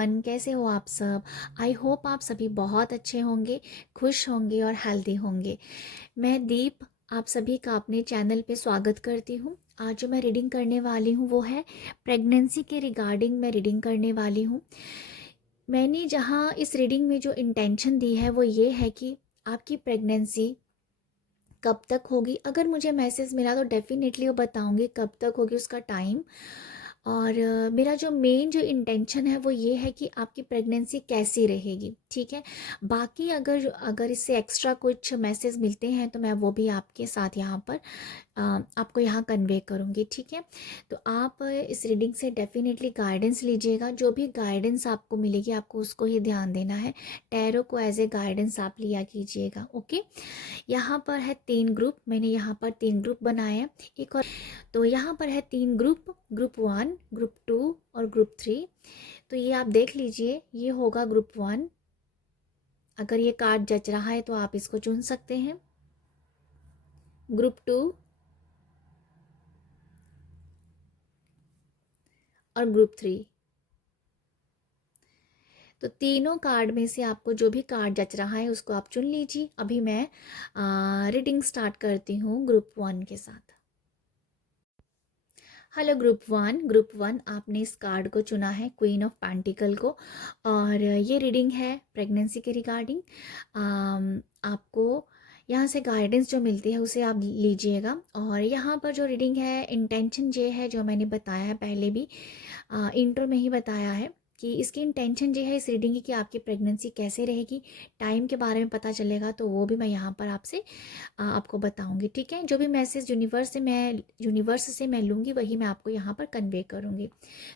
Everyone, कैसे हो आप सब। आई होप आप सभी बहुत अच्छे होंगे, खुश होंगे और हेल्दी होंगे। मैं दीप आप सभी का अपने चैनल पे स्वागत करती हूँ। आज जो मैं रीडिंग करने वाली हूँ वो है प्रेगनेंसी के रिगार्डिंग मैं रीडिंग करने वाली हूँ। मैंने जहाँ इस रीडिंग में जो इंटेंशन दी है वो ये है कि आपकी प्रेगनेंसी कब तक होगी। अगर मुझे मैसेज मिला तो डेफिनेटली वो बताऊंगी कब तक होगी, उसका टाइम। और मेरा जो मेन जो इंटेंशन है वो ये है कि आपकी प्रेगनेंसी कैसी रहेगी, ठीक है। बाकी अगर अगर इससे एक्स्ट्रा कुछ मैसेज मिलते हैं तो मैं वो भी आपके साथ यहाँ पर आपको यहाँ कन्वे करूँगी, ठीक है। तो आप इस रीडिंग से डेफिनेटली गाइडेंस लीजिएगा। जो भी गाइडेंस आपको मिलेगी आपको उसको ही ध्यान देना है। टैरो को एज ए गाइडेंस आप लिया कीजिएगा, ओके। यहाँ पर है 3 ग्रुप, मैंने यहाँ पर 3 ग्रुप बनाए हैं। एक और तो यहाँ पर है 3 ग्रुप, ग्रुप 1, ग्रुप 2 और ग्रुप 3। तो ये आप देख लीजिए, ये होगा ग्रुप 1। अगर ये कार्ड जच रहा है तो आप इसको चुन सकते हैं। ग्रुप 2 और ग्रुप 3। तो तीनों कार्ड में से आपको जो भी कार्ड जच रहा है उसको आप चुन लीजिए। अभी मैं रीडिंग स्टार्ट करती हूँ ग्रुप 1 के साथ। हेलो ग्रुप वन आपने इस कार्ड को चुना है, क्वीन ऑफ पेंटिकल को। और ये रीडिंग है प्रेगनेंसी के रिगार्डिंग। आपको यहाँ से गाइडेंस जो मिलती है उसे आप लीजिएगा। और यहाँ पर जो रीडिंग है इंटेंशन ये है जो मैंने बताया है पहले भी, इंट्रो में ही बताया है कि इसकी इंटेंशन ये है इस रीडिंग की कि आपकी प्रेगनेंसी कैसे रहेगी। टाइम के बारे में पता चलेगा तो वो भी मैं यहाँ पर आपसे आपको बताऊंगी, ठीक है। जो भी मैसेज यूनिवर्स से मैं लूँगी वही मैं आपको यहाँ पर कन्वे करूँगी।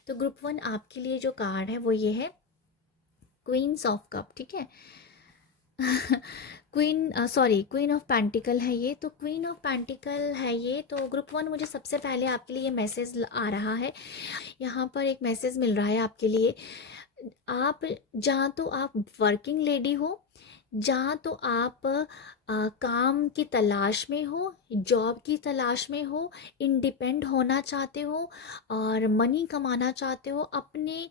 तो ग्रुप 1 आपके लिए जो कार्ड है वो ये है क्वींस ऑफ कप, ठीक है। क्वीन ऑफ पेंटिकल है ये। तो क्वीन ऑफ पेंटिकल है ये। तो ग्रुप 1 मुझे सबसे पहले आपके लिए मैसेज आ रहा है। यहाँ पर एक मैसेज मिल रहा है आपके लिए। आप जहाँ तो आप वर्किंग लेडी हो, जहाँ तो आप काम की तलाश में हो, जॉब की तलाश में हो, इंडिपेंड होना चाहते हो और मनी कमाना चाहते हो, अपने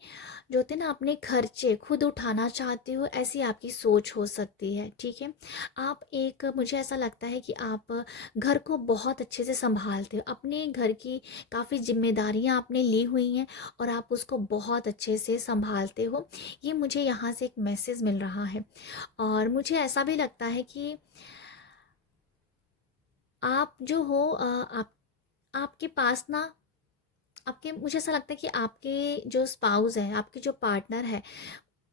जो होते हैं ना अपने खर्चे खुद उठाना चाहते हो, ऐसी आपकी सोच हो सकती है, ठीक है। आप एक मुझे ऐसा लगता है कि आप घर को बहुत अच्छे से संभालते हो, अपने घर की काफ़ी जिम्मेदारियां आपने ली हुई हैं और आप उसको बहुत अच्छे से संभालते हो। ये मुझे यहाँ से एक मैसेज मिल रहा है। और मुझे ऐसा भी लगता है कि आप जो हो आपके पास ना आपके मुझे ऐसा लगता है कि आपके जो स्पाउस है, आपके जो पार्टनर है,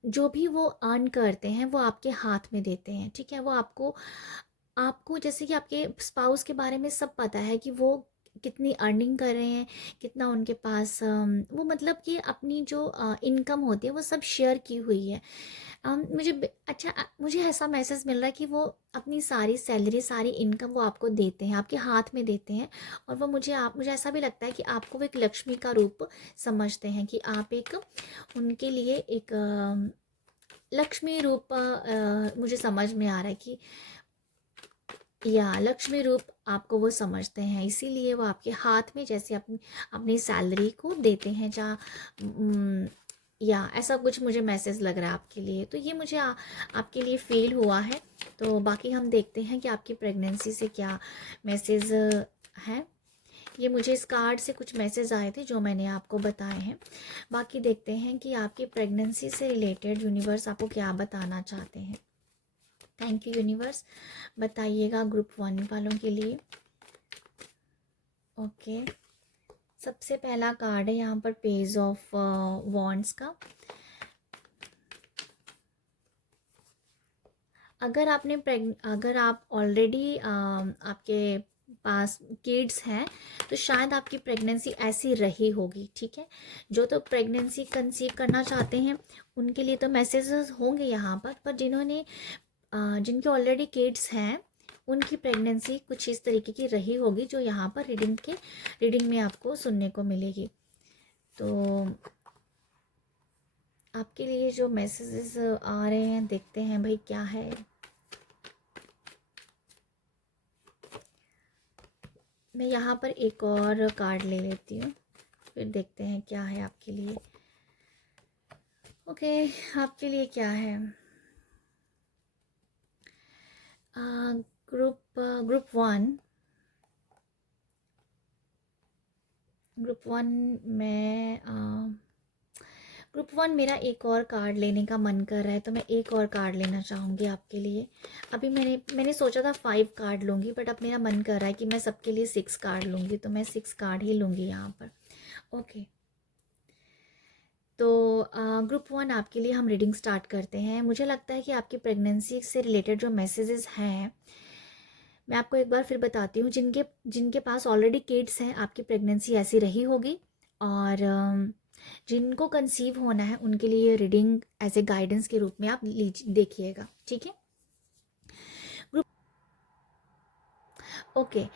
जो भी वो अर्न करते हैं वो आपके हाथ में देते हैं, ठीक है। वो आपको आपको जैसे कि आपके स्पाउस के बारे में सब पता है कि वो कितनी अर्निंग कर रहे हैं, कितना उनके पास वो मतलब कि अपनी जो इनकम होती है वो सब शेयर की हुई है। मुझे ऐसा मैसेज मिल रहा है कि वो अपनी सारी सैलरी सारी इनकम वो आपको देते हैं, आपके हाथ में देते हैं। और वो मुझे ऐसा भी लगता है कि आपको वो एक लक्ष्मी का रूप समझते हैं, कि आप एक उनके लिए एक लक्ष्मी रूप मुझे समझ में आ रहा है कि या लक्ष्मी रूप आपको वो समझते हैं, इसीलिए वो आपके हाथ में जैसे अपनी सैलरी को देते हैं। या ऐसा कुछ मुझे मैसेज लग रहा है आपके लिए। तो ये मुझे आपके लिए फील हुआ है। तो बाकी हम देखते हैं कि आपकी प्रेगनेंसी से क्या मैसेज है। ये मुझे इस कार्ड से कुछ मैसेज आए थे जो मैंने आपको बताए हैं। बाकी देखते हैं कि आपकी प्रेगनेंसी से रिलेटेड यूनिवर्स आपको क्या बताना चाहते हैं। थैंक यू यूनिवर्स, बताइएगा ग्रुप 1 वालों के लिए। ओके, सबसे पहला कार्ड है यहाँ पर पेज ऑफ वॉन्ड्स का। अगर आप ऑलरेडी आपके पास किड्स हैं तो शायद आपकी प्रेगनेंसी ऐसी रही होगी, ठीक है। जो तो प्रेगनेंसी कंसीव करना चाहते हैं उनके लिए तो मैसेजेस होंगे यहाँ पर जिनके ऑलरेडी किड्स हैं उनकी प्रेगनेंसी कुछ इस तरीके की रही होगी जो यहाँ पर रीडिंग में आपको सुनने को मिलेगी। तो आपके लिए जो मैसेजेस आ रहे हैं देखते हैं भाई क्या है। मैं यहाँ पर एक और कार्ड ले लेती हूँ, फिर देखते हैं क्या है आपके लिए। ओके, आपके लिए क्या है? ग्रुप वन, ग्रुप वन में ग्रुप वन मेरा एक और कार्ड लेने का मन कर रहा है, तो मैं एक और कार्ड लेना चाहूँगी आपके लिए। अभी मैंने सोचा था 5 कार्ड लूँगी, बट अब मेरा मन कर रहा है कि मैं सबके लिए 6 कार्ड लूँगी, तो मैं 6 कार्ड ही लूँगी यहाँ पर। ओके, तो ग्रुप वन आपके लिए हम रीडिंग स्टार्ट करते हैं। मुझे लगता है कि आपकी प्रेगनेंसी से रिलेटेड जो मैसेजेस हैं, मैं आपको एक बार फिर बताती हूँ। जिनके जिनके पास ऑलरेडी किड्स हैं, आपकी प्रेगनेंसी ऐसी रही होगी, और जिनको कंसीव होना है उनके लिए रीडिंग एज ए गाइडेंस के रूप में आप लीजिए, देखिएगा, ठीक है। ग्रुप ओके,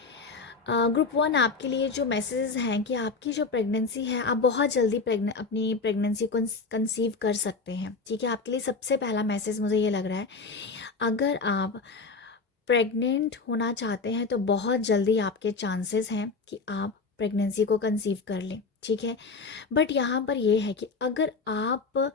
ग्रुप वन आपके लिए जो मैसेजेस हैं कि आपकी जो प्रेगनेंसी है, आप बहुत जल्दी अपनी प्रेगनेंसी को कंसीव कर सकते हैं, ठीक है। आपके लिए सबसे पहला मैसेज मुझे ये लग रहा है, अगर आप प्रेग्नेंट होना चाहते हैं तो बहुत जल्दी आपके चांसेस हैं कि आप प्रेगनेंसी को कंसीव कर लें, ठीक है। बट यहाँ पर ये है कि अगर आप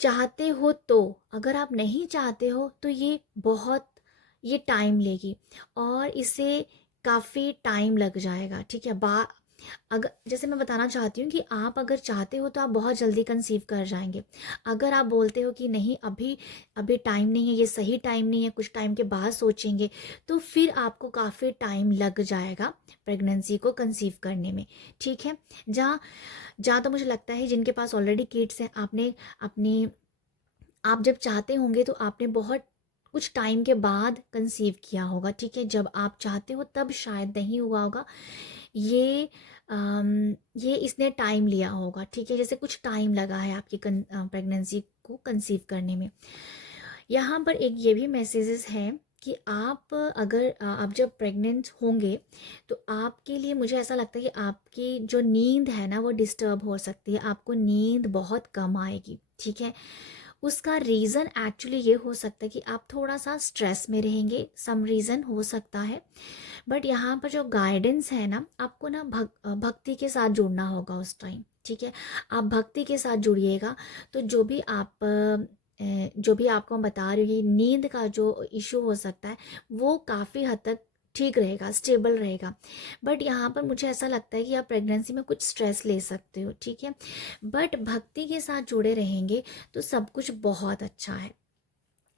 चाहते हो तो, अगर आप नहीं चाहते हो तो ये टाइम लेगी, और इसे काफ़ी टाइम लग जाएगा, ठीक है। अगर जैसे मैं बताना चाहती हूँ कि आप अगर चाहते हो तो आप बहुत जल्दी कंसीव कर जाएंगे। अगर आप बोलते हो कि नहीं, अभी अभी टाइम नहीं है, ये सही टाइम नहीं है, कुछ टाइम के बाद सोचेंगे, तो फिर आपको काफ़ी टाइम लग जाएगा प्रेगनेंसी को कंसीव करने में, ठीक है। जहाँ जहाँ तो मुझे लगता है जिनके पास ऑलरेडी किड्स हैं, आपने अपनी आप जब चाहते होंगे तो आपने बहुत कुछ टाइम के बाद कंसीव किया होगा, ठीक है। जब आप चाहते हो तब शायद नहीं हुआ होगा, ये ये इसने टाइम लिया होगा, ठीक है। जैसे कुछ टाइम लगा है आपकी प्रेगनेंसी को कंसीव करने में। यहाँ पर एक ये भी मैसेजेस है कि आप जब प्रेग्नेंट होंगे तो आपके लिए, मुझे ऐसा लगता है कि आपकी जो नींद है ना वो डिस्टर्ब हो सकती है, आपको नींद बहुत कम आएगी, ठीक है। उसका रीज़न एक्चुअली ये हो सकता है कि आप थोड़ा सा स्ट्रेस में रहेंगे, सम रीज़न हो सकता है। बट यहाँ पर जो गाइडेंस है ना, आपको ना भक्ति के साथ जुड़ना होगा उस टाइम, ठीक है। आप भक्ति के साथ जुड़िएगा, तो जो भी आपको मैं बता रही हूँ, ये नींद का जो इशू हो सकता है वो काफ़ी हद तक ठीक रहेगा, स्टेबल रहेगा। बट यहाँ पर मुझे ऐसा लगता है कि आप प्रेगनेंसी में कुछ स्ट्रेस ले सकते हो, ठीक है। बट भक्ति के साथ जुड़े रहेंगे तो सब कुछ बहुत अच्छा है,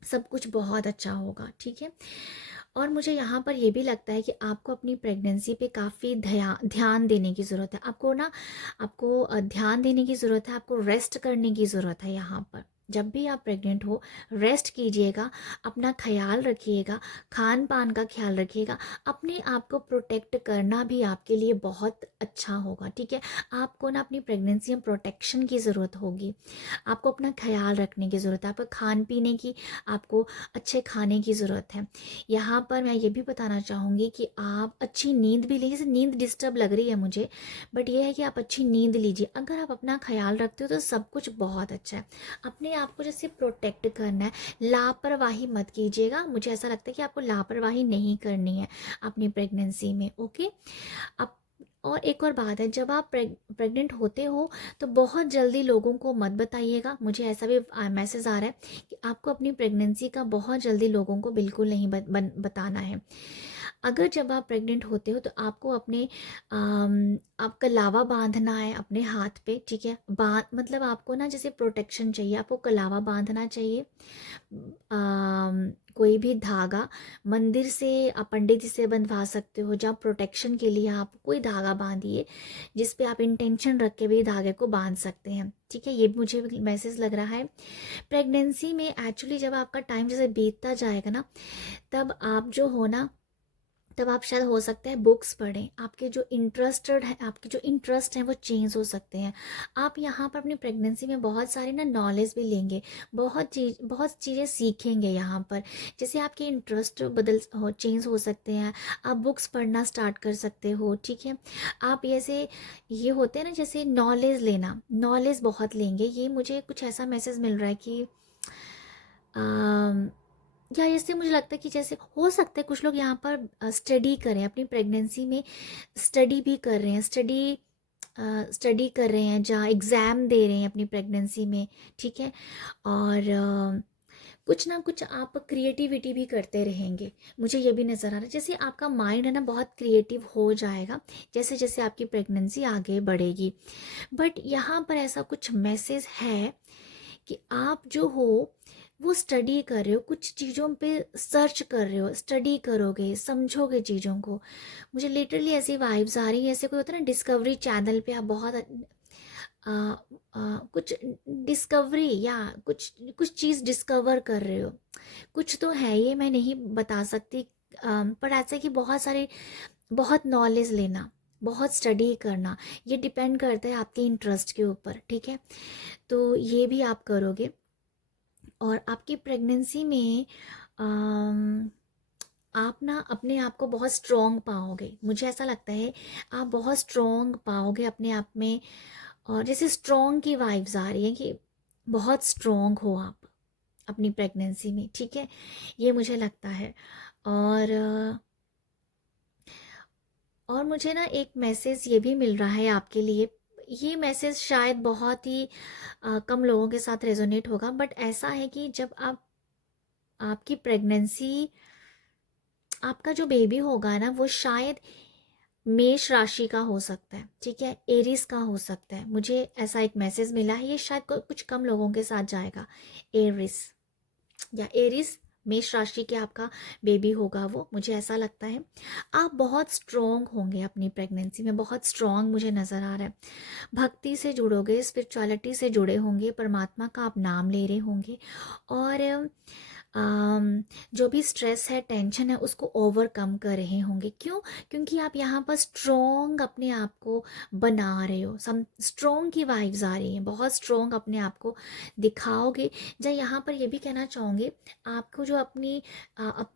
सब कुछ बहुत अच्छा होगा, ठीक है। और मुझे यहाँ पर ये भी लगता है कि आपको अपनी प्रेगनेंसी पे काफ़ी ध्यान देने की ज़रूरत है। आपको ध्यान देने की ज़रूरत है, आपको रेस्ट करने की ज़रूरत है। यहाँ पर जब भी आप प्रेग्नेंट हो, रेस्ट कीजिएगा, अपना ख्याल रखिएगा, खान पान का ख्याल रखिएगा, अपने आप को प्रोटेक्ट करना भी आपके लिए बहुत अच्छा होगा, ठीक है। आपको ना अपनी प्रेगनेंसी में प्रोटेक्शन की ज़रूरत होगी, आपको अपना ख्याल रखने की ज़रूरत है, आपको खान पीने की, आपको अच्छे खाने की ज़रूरत है। यहाँ पर मैं ये भी बताना चाहूँगी कि आप अच्छी नींद भी लीजिए। जैसे नींद डिस्टर्ब लग रही है मुझे, बट ये है कि आप अच्छी नींद लीजिए। अगर आप अपना ख्याल रखते हो तो सब कुछ बहुत अच्छा है। अपने आप को जैसे प्रोटेक्ट करना है, लापरवाही मत कीजिएगा। मुझे ऐसा लगता है कि आपको लापरवाही नहीं करनी है अपनी प्रेगनेंसी में, ओके। अब और एक और बात है, जब आप प्रेग्नेंट होते हो तो बहुत जल्दी लोगों को मत बताइएगा। मुझे ऐसा भी मैसेज आ रहा है कि आपको अपनी प्रेगनेंसी का बहुत जल्दी लोगों को बिल्कुल नहीं बताना है। अगर जब आप प्रेग्नेंट होते हो तो आपको आपका लावा बांधना है अपने हाथ पे, ठीक है। मतलब आपको ना जैसे प्रोटेक्शन चाहिए, आपको कलावा बांधना चाहिए। कोई भी धागा मंदिर से आप पंडित जी से बंधवा सकते हो, जहाँ प्रोटेक्शन के लिए आप कोई धागा बांधिए जिस पे आप इंटेंशन रख के भी धागे को बांध सकते हैं, ठीक है। ये मुझे मैसेज लग रहा है। प्रेगनेंसी में एक्चुअली जब आपका टाइम जैसे बीतता जाएगा ना, तब आप जो हो ना, तब आप शायद हो सकता है बुक्स पढ़ें, आपके जो इंटरेस्ट हैं वो चेंज हो सकते हैं। आप यहाँ पर अपनी प्रेगनेंसी में बहुत सारी ना नॉलेज भी लेंगे, बहुत चीज़ें सीखेंगे यहाँ पर। जैसे आपके इंटरेस्ट चेंज हो सकते हैं, आप बुक्स पढ़ना स्टार्ट कर सकते हो, ठीक है। आप ये होते हैं ना, जैसे नॉलेज बहुत लेंगे। ये मुझे कुछ ऐसा मैसेज मिल रहा है कि या इससे मुझे लगता है कि जैसे हो सकता है कुछ लोग यहाँ पर स्टडी करें, अपनी प्रेगनेंसी में स्टडी भी कर रहे हैं। स्टडी स्टडी कर रहे हैं, जहाँ एग्ज़ाम दे रहे हैं अपनी प्रेगनेंसी में, ठीक है। और कुछ ना कुछ आप क्रिएटिविटी भी करते रहेंगे, मुझे ये भी नज़र आ रहा है। जैसे आपका माइंड है ना बहुत क्रिएटिव हो जाएगा जैसे जैसे आपकी प्रेगनेंसी आगे बढ़ेगी। बट यहाँ पर ऐसा कुछ मैसेज है कि आप जो हो वो स्टडी कर रहे हो, कुछ चीज़ों पे सर्च कर रहे हो, स्टडी करोगे, समझोगे चीज़ों को। मुझे लिटरली ऐसी वाइब्स आ रही है, ऐसे कोई होता है ना डिस्कवरी चैनल पे आप बहुत कुछ डिस्कवरी या कुछ कुछ चीज़ डिस्कवर कर रहे हो। कुछ तो है, ये मैं नहीं बता सकती, पर ऐसे कि बहुत सारे, बहुत नॉलेज लेना, बहुत स्टडी करना, ये डिपेंड करता है आपके इंटरेस्ट के ऊपर, ठीक है। तो ये भी आप करोगे। और आपकी प्रेगनेंसी में अम, आप ना अपने आप को बहुत स्ट्रॉन्ग पाओगे, मुझे ऐसा लगता है आप बहुत स्ट्रॉन्ग पाओगे अपने आप में। और जैसे स्ट्रॉन्ग की वाइब्स आ रही है कि बहुत स्ट्रॉन्ग हो आप अपनी प्रेगनेंसी में, ठीक है, ये मुझे लगता है। और मुझे ना एक मैसेज ये भी मिल रहा है आपके लिए। ये मैसेज शायद बहुत ही कम लोगों के साथ रेजोनेट होगा, बट ऐसा है कि जब आप आपकी प्रेगनेंसी, आपका जो बेबी होगा ना वो शायद मेष राशि का हो सकता है, ठीक है, एरीज का हो सकता है। मुझे ऐसा एक मैसेज मिला है, ये शायद कुछ कम लोगों के साथ जाएगा। एरिस या एरिस, मेष राशि के आपका बेबी होगा वो, मुझे ऐसा लगता है। आप बहुत स्ट्रॉन्ग होंगे अपनी प्रेगनेंसी में, बहुत स्ट्रॉन्ग मुझे नज़र आ रहा है। भक्ति से जुड़ोगे, स्पिरिचुअलिटी से जुड़े होंगे, परमात्मा का आप नाम ले रहे होंगे। और जो भी स्ट्रेस है, टेंशन है, उसको ओवरकम कर रहे होंगे। क्यों? क्योंकि आप यहाँ पर स्ट्रॉन्ग अपने आप को बना रहे हो। सम स्ट्रॉन्ग की वाइब्स आ रही हैं, बहुत स्ट्रॉन्ग अपने आप को दिखाओगे। जब यहाँ पर ये भी कहना चाहूँगी, आपको जो अपनी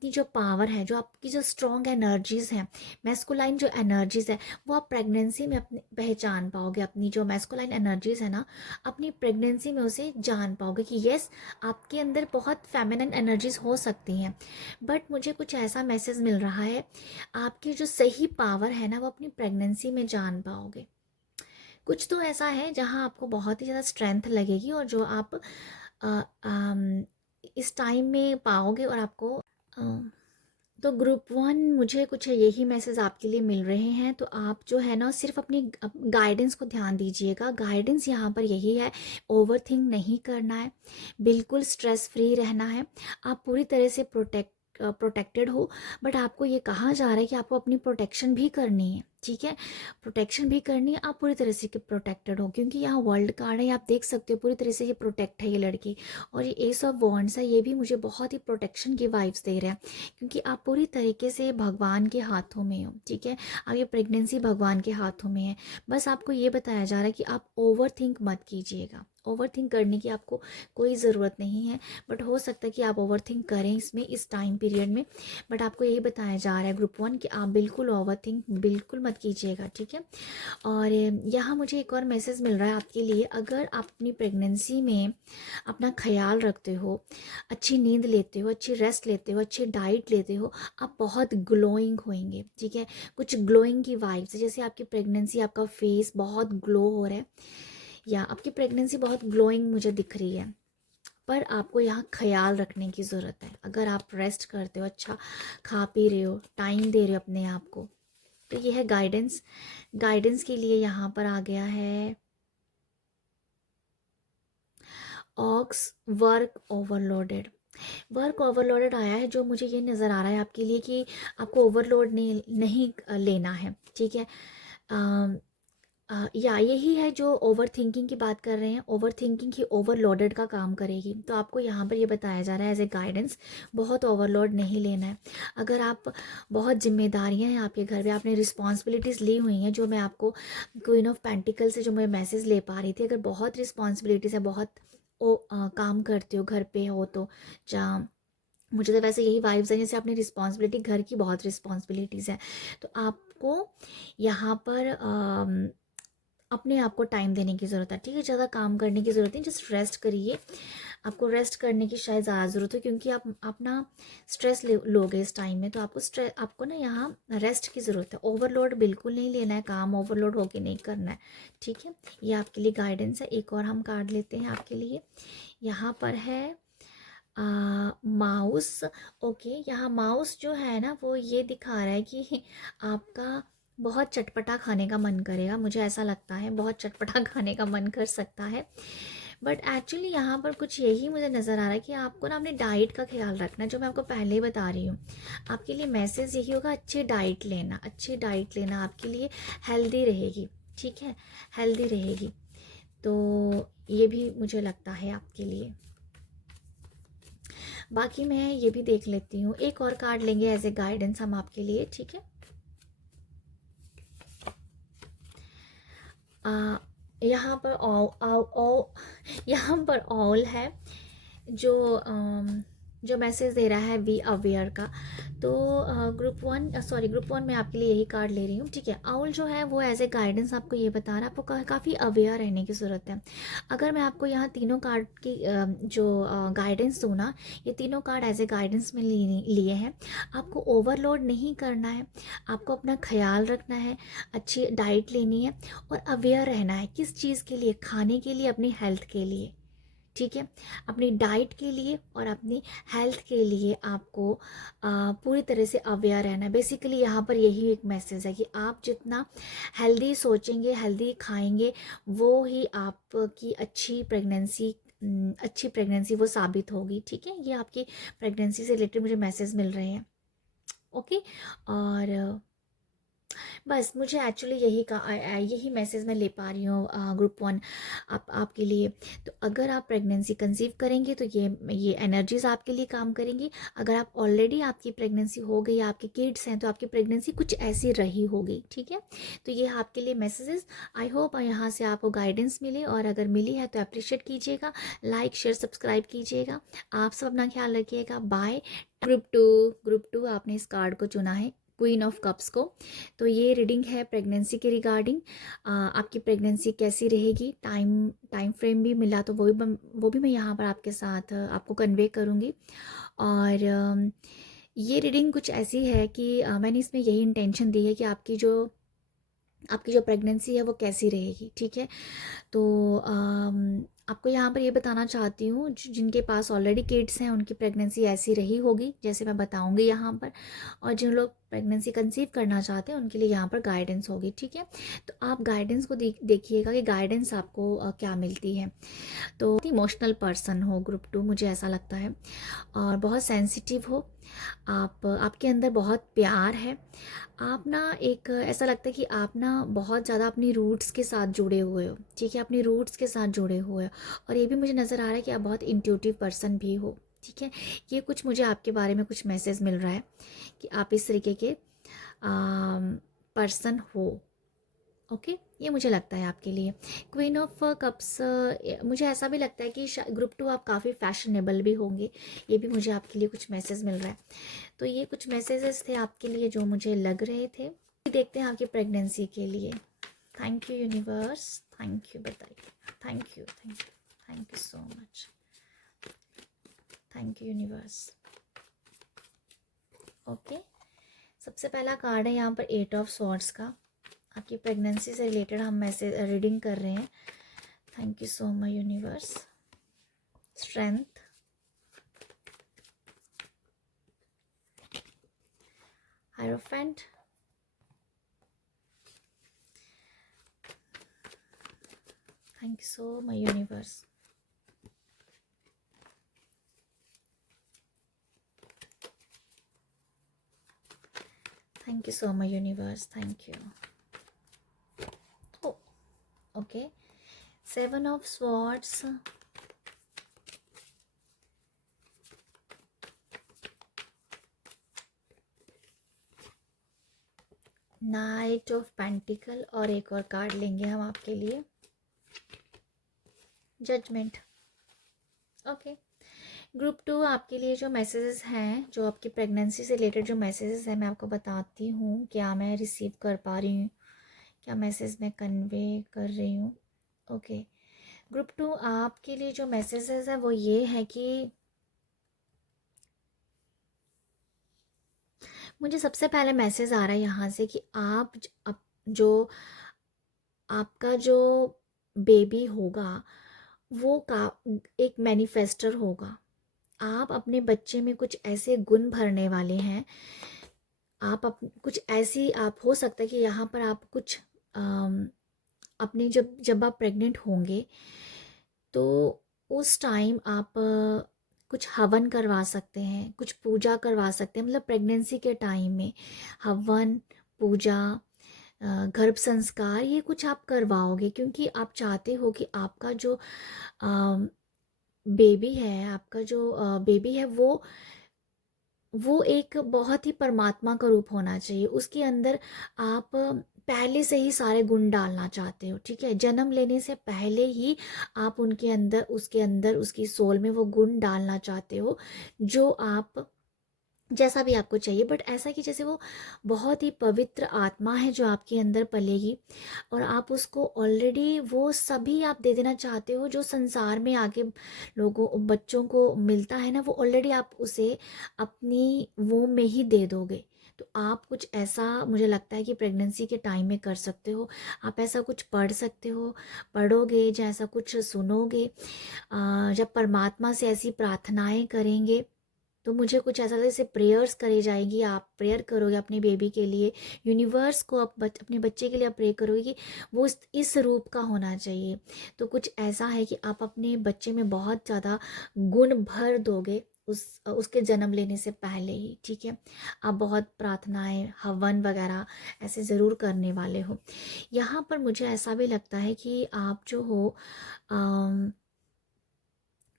जो पावर है, जो आपकी जो स्ट्रॉन्ग एनर्जीज़ हैं, मैस्कुलाइन जो एनर्जीज़ है, वो आप प्रेगनेंसी में अपने पहचान पाओगे। अपनी जो मैस्कुलाइन एनर्जीज़ है ना, अपनी प्रेगनेंसी में उसे जान पाओगे कि यस, आपके अंदर बहुत फेमिनिन एनर्जीज हो सकती हैं। बट मुझे कुछ ऐसा मैसेज मिल रहा है, आपकी जो सही पावर है ना वो अपनी प्रेगनेंसी में जान पाओगे। कुछ तो ऐसा है जहाँ आपको बहुत ही ज़्यादा स्ट्रेंथ लगेगी, और जो आप इस टाइम में पाओगे। और आपको तो ग्रुप वन, मुझे कुछ यही मैसेज आपके लिए मिल रहे हैं। तो आप जो है ना सिर्फ अपनी गाइडेंस को ध्यान दीजिएगा। गाइडेंस यहाँ पर यही है, ओवर थिंक नहीं करना है, बिल्कुल स्ट्रेस फ्री रहना है। आप पूरी तरह से प्रोटेक्टेड हो, बट आपको ये कहा जा रहा है कि आपको अपनी प्रोटेक्शन भी करनी है, ठीक है, प्रोटेक्शन भी करनी है। आप पूरी तरह से प्रोटेक्टेड हो, क्योंकि यहाँ वर्ल्ड कार्ड है, आप देख सकते हो पूरी तरह से ये प्रोटेक्ट है ये लड़की। और ये एस ऑफ वॉन्ड्स है, ये भी मुझे बहुत ही प्रोटेक्शन की वाइब्स दे रहा है, क्योंकि आप पूरी तरीके से भगवान के हाथों में हो, ठीक है। आप ये प्रेगनेंसी भगवान के हाथों में है। बस आपको ये बताया जा रहा है कि आप ओवर थिंक मत कीजिएगा। ओवर थिंक करने की आपको कोई ज़रूरत नहीं है, बट हो सकता है कि आप ओवर थिंक करें इसमें, इस टाइम पीरियड में। बट आपको यही बताया जा रहा है ग्रुप वन कि आप बिल्कुल ओवर थिंक बिल्कुल मत कीजिएगा, ठीक है। और यहाँ मुझे एक और मैसेज मिल रहा है आपके लिए। अगर आप अपनी प्रेगनेंसी में अपना ख्याल रखते हो, अच्छी नींद लेते हो, अच्छी रेस्ट लेते हो, अच्छी डाइट लेते हो, आप बहुत ग्लोइंग होंगे, ठीक है। कुछ ग्लोइंग की वाइब्स, जैसे आपकी प्रेगनेंसी, आपका फेस बहुत ग्लो हो रहा है, या आपकी प्रेगनेंसी बहुत ग्लोइंग मुझे दिख रही है। पर आपको यहाँ ख्याल रखने की ज़रूरत है। अगर आप रेस्ट करते हो, अच्छा खा पी रहे हो, टाइम दे रहे हो अपने आप को, तो ये है गाइडेंस। गाइडेंस के लिए यहाँ पर आ गया है ऑक्स वर्क ओवरलोडेड। वर्क ओवरलोडेड आया है, जो मुझे ये नज़र आ रहा है आपके लिए कि आपको ओवरलोड नहीं लेना है, ठीक है। या यही है जो ओवर थिंकिंग की बात कर रहे हैं। ओवर थिंकिंग ही ओवरलोडेड का काम करेगी। तो आपको यहाँ पर ये बताया जा रहा है एज ए गाइडेंस, बहुत ओवरलोड नहीं लेना है। अगर आप, बहुत जिम्मेदारियाँ हैं आपके घर में, आपने रिस्पॉन्सिबिलिटीज़ ली हुई हैं, जो मैं आपको क्वीन ऑफ पेंटिकल से जो मैं मैसेज ले पा रही थी, अगर बहुत रिस्पॉन्सिबिलिटीज़ है, बहुत काम करते हो, घर पे हो, तो जहाँ, मुझे तो वैसे यही वाइब्स है जैसे आपने रिस्पॉन्सिबिलिटी, घर की बहुत रिस्पॉन्सिबिलिटीज़ हैं। तो आपको यहाँ पर अपने आप को टाइम देने की ज़रूरत है, ठीक है। ज़्यादा काम करने की ज़रूरत नहीं, जस्ट रेस्ट करिए। आपको रेस्ट करने की शायद ज़्यादा ज़रूरत हो, क्योंकि आप ना स्ट्रेस लोगे इस टाइम में, तो आपको ना यहाँ रेस्ट की ज़रूरत है। ओवरलोड बिल्कुल नहीं लेना है, काम ओवरलोड होके नहीं करना है, ठीक है। ये आपके लिए गाइडेंस है। एक और हम कार्ड लेते हैं आपके लिए। यहाँ पर है माउस। ओके, यहाँ माउस जो है ना वो ये दिखा रहा है कि आपका बहुत चटपटा खाने का मन करेगा, मुझे ऐसा लगता है बहुत चटपटा खाने का मन कर सकता है। बट एक्चुअली यहाँ पर कुछ यही मुझे नज़र आ रहा है कि आपको ना अपनी डाइट का ख्याल रखना, जो मैं आपको पहले ही बता रही हूँ। आपके लिए मैसेज यही होगा, अच्छी डाइट लेना, अच्छी डाइट लेना आपके लिए हेल्दी रहेगी, ठीक है, हेल्दी रहेगी। तो ये भी मुझे लगता है आपके लिए। बाकी मैं ये भी देख लेती हूँ, एक और कार्ड लेंगे एज ए गाइडेंस हम आपके लिए, ठीक है। यहाँ पर यहाँ पर ऑल है, जो जो मैसेज दे रहा है बी अवेयर का। तो ग्रुप वन में आपके लिए यही कार्ड ले रही हूँ, ठीक है। आउल जो है वो एज ए गाइडेंस आपको ये बता रहा है, आपको काफ़ी अवेयर रहने की ज़रूरत है। अगर मैं आपको यहाँ तीनों कार्ड की जो गाइडेंस दूँ ना, ये तीनों कार्ड एज ए गाइडेंस में लिए हैं। आपको ओवरलोड नहीं करना है, आपको अपना ख्याल रखना है, अच्छी डाइट लेनी है और अवेयर रहना है। किस चीज़ के लिए? खाने के लिए, अपनी हेल्थ के लिए, ठीक है। अपनी डाइट के लिए और अपनी हेल्थ के लिए आपको पूरी तरह से अवेयर रहना है। बेसिकली यहाँ पर यही एक मैसेज है कि आप जितना हेल्दी सोचेंगे, हेल्दी खाएंगे, वो ही आपकी अच्छी प्रेगनेंसी वो साबित होगी, ठीक है। ये आपकी प्रेगनेंसी से रिलेटेड मुझे मैसेज मिल रहे हैं, ओके। और बस मुझे एक्चुअली यही मैसेज मैं ले पा रही हूँ ग्रुप वन आपके लिए। तो अगर आप प्रेगनेंसी कंसीव करेंगे तो ये एनर्जीज आपके लिए काम करेंगी। अगर आप ऑलरेडी आपकी प्रेगनेंसी हो गई, आपके किड्स हैं, तो आपकी प्रेगनेंसी कुछ ऐसी रही होगी, ठीक है। तो ये आपके लिए मैसेजेस। आई होप यहाँ से आपको गाइडेंस मिले, और अगर मिली है तो अप्रिशिएट कीजिएगा, लाइक शेयर सब्सक्राइब कीजिएगा। आप सब अपना ख्याल रखिएगा। बाय। ग्रुप टू आपने इस कार्ड को चुना है, क्वीन ऑफ कप्स को। तो ये रीडिंग है प्रेगनेंसी के रिगार्डिंग। आपकी प्रेगनेंसी कैसी रहेगी, टाइम फ्रेम भी मिला तो वो भी मैं यहाँ पर आपके साथ आपको कन्वे करूँगी। और ये रीडिंग कुछ ऐसी है कि मैंने इसमें यही इंटेंशन दी है कि आपकी जो प्रेगनेंसी है वो कैसी रहेगी, ठीक है। तो आपको यहाँ पर ये बताना चाहती हूँ, जिनके पास ऑलरेडी किड्स हैं उनकी प्रेगनेंसी ऐसी रही होगी जैसे मैं बताऊँगी यहाँ पर, और जिन लोग प्रेगनेंसी कंसीव करना चाहते हैं उनके लिए यहाँ पर गाइडेंस होगी, ठीक है। तो आप गाइडेंस को देखिएगा कि गाइडेंस आपको क्या मिलती है। तो इमोशनल पर्सन हो ग्रुप टू, मुझे ऐसा लगता है, और बहुत सेंसिटिव हो आपके अंदर बहुत प्यार है। आप ना एक ऐसा लगता है कि आप ना बहुत ज़्यादा अपनी रूट्स के साथ जुड़े हुए हो, ठीक है, अपनी रूट्स के साथ जुड़े हुए हो। और ये भी मुझे नज़र आ रहा है कि आप बहुत इंट्यूटिव पर्सन भी हो, ठीक है। ये कुछ मुझे आपके बारे में कुछ मैसेज मिल रहा है कि आप इस तरीके के पर्सन हो, ओके। ये मुझे लगता है आपके लिए। क्वीन ऑफ कप्स, मुझे ऐसा भी लगता है कि ग्रुप टू आप काफ़ी फैशनेबल भी होंगे। ये भी मुझे आपके लिए कुछ मैसेज मिल रहा है। तो ये कुछ मैसेजेस थे आपके लिए जो मुझे लग रहे थे। देखते हैं आपकी प्रेगनेंसी के लिए। Thank you universe, thank you, बताइए। Thank you, thank you, thank you so much, thank you universe. Okay, सबसे पहला कार्ड है यहाँ पर 8 ऑफ स्वॉर्ड्स का। आपकी प्रेगनेंसी से रिलेटेड हम मैसेज रीडिंग कर रहे हैं। Thank you so much universe. Strength, hierophant, thank you so much universe. Thank you so much universe, thank you. Okay, 7 of swords, night of pentacle, और एक और कार्ड लेंगे हम आपके लिए, जजमेंट। ओके, ग्रुप टू आपके लिए जो मैसेजेस हैं, जो आपकी प्रेगनेंसी से रिलेटेड जो मैसेजेस हैं, मैं आपको बताती हूँ क्या मैं रिसीव कर पा रही हूँ, क्या मैसेज मैं कन्वे कर रही हूँ। ओके, ग्रुप 2 आपके लिए जो मैसेजेस है वो ये है कि मुझे सबसे पहले मैसेज आ रहा है यहाँ से कि जो आपका जो बेबी होगा वो का एक मैनिफेस्टर होगा। आप अपने बच्चे में कुछ ऐसे गुण भरने वाले हैं। कुछ ऐसी आप हो सकता है कि यहाँ पर आप कुछ अपने जब आप प्रेग्नेंट होंगे तो उस टाइम आप कुछ हवन करवा सकते हैं, कुछ पूजा करवा सकते हैं। मतलब प्रेगनेंसी के टाइम में हवन, पूजा, गर्भ संस्कार ये कुछ आप करवाओगे, क्योंकि आप चाहते हो कि आपका जो बेबी है, आपका जो बेबी है वो एक बहुत ही परमात्मा का रूप होना चाहिए। उसके अंदर आप पहले से ही सारे गुण डालना चाहते हो, ठीक है। जन्म लेने से पहले ही आप उसके अंदर उसकी सोल में वो गुण डालना चाहते हो जो आप जैसा भी आपको चाहिए। बट ऐसा कि जैसे वो बहुत ही पवित्र आत्मा है जो आपके अंदर पलेगी और आप उसको ऑलरेडी वो सभी आप दे देना चाहते हो जो संसार में आके बच्चों को मिलता है ना, वो ऑलरेडी आप उसे अपनी वोम में ही दे दोगे। तो आप कुछ ऐसा मुझे लगता है कि प्रेगनेंसी के टाइम में कर सकते हो। आप ऐसा कुछ पढ़ सकते हो, पढ़ोगे जैसा कुछ सुनोगे, जब परमात्मा से ऐसी प्रार्थनाएं करेंगे तो मुझे कुछ ऐसा जैसे प्रेयर्स करी जाएगी। आप प्रेयर करोगे अपने बेबी के लिए, यूनिवर्स को अपने बच्चे के लिए आप प्रे करोगे कि वो इस रूप का होना चाहिए। तो कुछ ऐसा है कि आप अपने बच्चे में बहुत ज़्यादा गुण भर दोगे उसके जन्म लेने से पहले ही, ठीक है। आप बहुत प्रार्थनाएं, हवन वगैरह ऐसे ज़रूर करने वाले हो। यहाँ पर मुझे ऐसा भी लगता है कि आप जो हो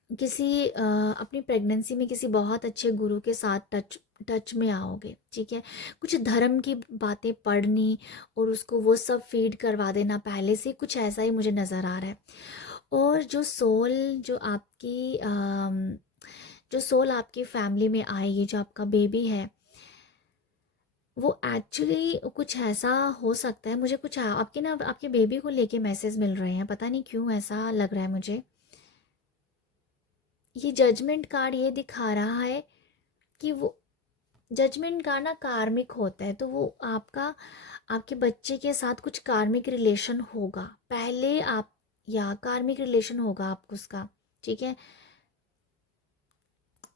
किसी अपनी प्रेगनेंसी में किसी बहुत अच्छे गुरु के साथ टच में आओगे, ठीक है। कुछ धर्म की बातें पढ़नी और उसको वो सब फीड करवा देना पहले से, कुछ ऐसा ही मुझे नज़र आ रहा है। और जो सोल आपकी फैमिली में आएगी, जो आपका बेबी है, वो एक्चुअली कुछ ऐसा हो सकता है। मुझे कुछ आपके बेबी को लेके मैसेज मिल रहे हैं, पता नहीं क्यों ऐसा लग रहा है मुझे। ये जजमेंट कार्ड ये दिखा रहा है कि वो जजमेंट कार्ड ना कार्मिक होता है, तो वो आपके बच्चे के साथ कुछ कार्मिक रिलेशन होगा पहले, आप या कार्मिक रिलेशन होगा आप उसका, ठीक है।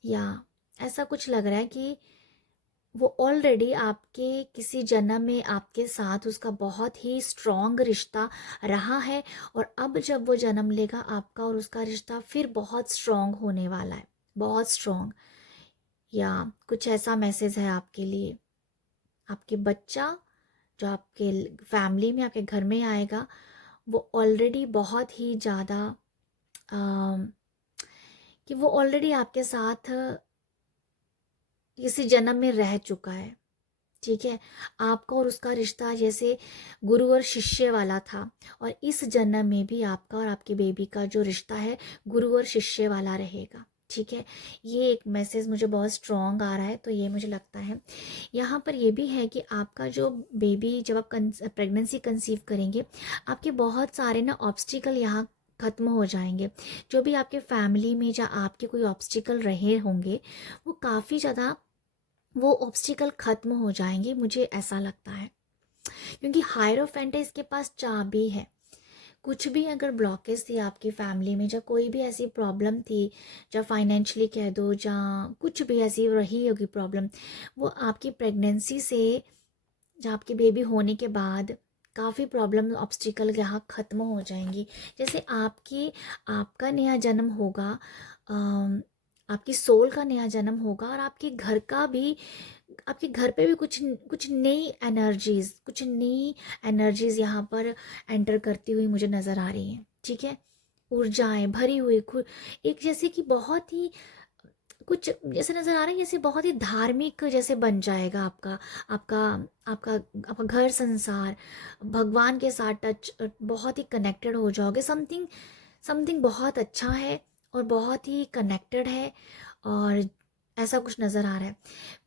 या ऐसा कुछ लग रहा है कि वो ऑलरेडी आपके किसी जन्म में आपके साथ उसका बहुत ही स्ट्रॉन्ग रिश्ता रहा है और अब जब वो जन्म लेगा आपका और उसका रिश्ता फिर बहुत स्ट्रॉन्ग होने वाला है, बहुत स्ट्रॉन्ग। या कुछ ऐसा मैसेज है आपके लिए। आपके बच्चा जो आपके फैमिली में, आपके घर में आएगा, वो ऑलरेडी बहुत ही ज़्यादा कि वो ऑलरेडी आपके साथ किसी जन्म में रह चुका है, ठीक है। आपका और उसका रिश्ता जैसे गुरु और शिष्य वाला था और इस जन्म में भी आपका और आपके बेबी का जो रिश्ता है गुरु और शिष्य वाला रहेगा, ठीक है। ये एक मैसेज मुझे बहुत स्ट्रॉन्ग आ रहा है, तो ये मुझे लगता है। यहाँ पर ये भी है कि आपका जो बेबी जब आप प्रेगनेंसी कंसीव करेंगे, आपके बहुत सारे ना ऑब्स्टिकल यहाँ खत्म हो जाएंगे। जो भी आपके फैमिली में या आपके कोई ऑब्स्टिकल रहे होंगे वो काफ़ी ज़्यादा वो ऑब्स्टिकल खत्म हो जाएंगे, मुझे ऐसा लगता है। क्योंकि हायरोफेंट है, इसके पास चाबी है। कुछ भी अगर ब्लॉकेज थी आपकी फैमिली में, या कोई भी ऐसी प्रॉब्लम थी, या फाइनेंशियली कह दो, या कुछ भी ऐसी रही होगी प्रॉब्लम, वो आपकी प्रेगनेंसी से या आपके बेबी होने के बाद काफ़ी प्रॉब्लम ऑब्स्टिकल यहाँ ख़त्म हो जाएंगी। जैसे आपका नया जन्म होगा, आपकी सोल का नया जन्म होगा और आपके घर पे भी कुछ नई एनर्जीज यहाँ पर एंटर करती हुई मुझे नज़र आ रही हैं, ठीक है। ऊर्जाएं भरी हुई एक जैसे कि बहुत ही कुछ जैसे नज़र आ रहा है, जैसे बहुत ही धार्मिक जैसे बन जाएगा आपका आपका आपका आपका घर संसार, भगवान के साथ टच, बहुत ही कनेक्टेड हो जाओगे। समथिंग समथिंग बहुत अच्छा है और बहुत ही कनेक्टेड है। और ऐसा कुछ नज़र आ रहा है।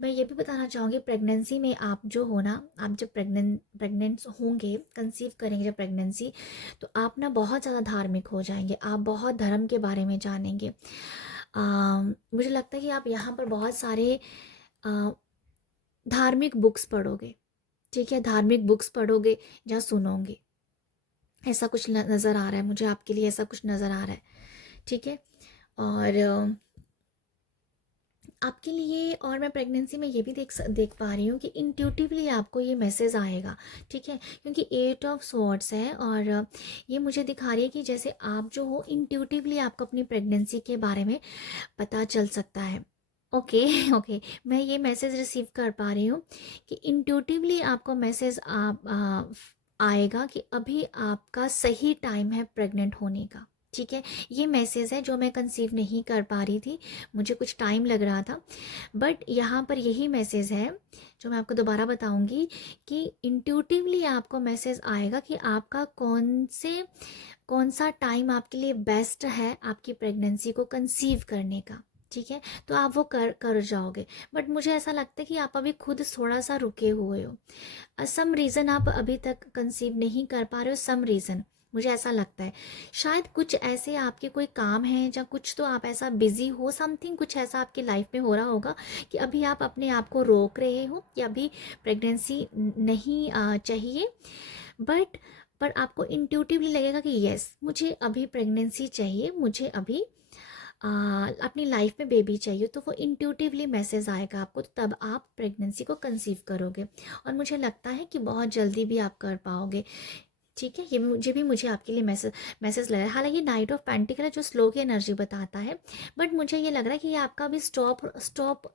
मैं ये भी बताना चाहूँगी, प्रेगनेंसी में आप जो हो ना, आप जब प्रेग्नेंट होंगे, कंसीव करेंगे जब प्रेगनेंसी, तो आप ना बहुत ज़्यादा धार्मिक हो जाएंगे, आप बहुत धर्म के बारे में जानेंगे। मुझे लगता है कि आप यहाँ पर बहुत सारे अ, धार्मिक बुक्स पढ़ोगे, ठीक है, धार्मिक बुक्स पढ़ोगे या सुनोगे, ऐसा कुछ नज़र आ रहा है मुझे आपके लिए, ऐसा कुछ नज़र आ रहा है, ठीक है। और आपके लिए, और मैं प्रेगनेंसी में ये भी देख पा रही हूँ कि इंट्यूटिवली आपको ये मैसेज आएगा, ठीक है, क्योंकि 8 ऑफ स्वॉर्ड्स है, और ये मुझे दिखा रही है कि जैसे आप जो हो इंट्यूटिवली आपको अपनी प्रेगनेंसी के बारे में पता चल सकता है। ओके ओके, मैं ये मैसेज रिसीव कर पा रही हूँ कि इंट्यूटिवली आपको मैसेज आएगा कि अभी आपका सही टाइम है प्रेग्नेंट होने का, ठीक है। ये मैसेज है जो मैं कंसीव नहीं कर पा रही थी, मुझे कुछ टाइम लग रहा था, बट यहाँ पर यही मैसेज है जो मैं आपको दोबारा बताऊंगी कि इंट्यूटिवली आपको मैसेज आएगा कि आपका कौन सा टाइम आपके लिए बेस्ट है आपकी प्रेगनेंसी को कंसीव करने का, ठीक है। तो आप वो कर जाओगे, बट मुझे ऐसा लगता है कि आप अभी खुद थोड़ा सा रुके हुए हो, सम रीज़न आप अभी तक कंसीव नहीं कर पा रहे हो, सम रीज़न मुझे ऐसा लगता है, शायद कुछ ऐसे आपके कोई काम है या कुछ, तो आप ऐसा बिजी हो, समथिंग कुछ ऐसा आपकी लाइफ में हो रहा होगा कि अभी आप अपने आप को रोक रहे हो कि अभी प्रेगनेंसी नहीं चाहिए, बट पर आपको इंट्यूटिवली लगेगा कि यस मुझे अभी प्रेगनेंसी चाहिए, मुझे अभी अपनी लाइफ में बेबी चाहिए, तो वो इंट्यूटिवली मैसेज आएगा आपको, तो तब आप प्रेगनेंसी को कंसीव करोगे, और मुझे लगता है कि बहुत जल्दी भी आप कर पाओगे, ठीक है। ये मुझे आपके लिए मैसेज लग रहा है। हालांकि नाइट ऑफ पेंटिकल है जो स्लो की एनर्जी बताता है, बट मुझे ये लग रहा है कि ये आपका अभी स्टॉप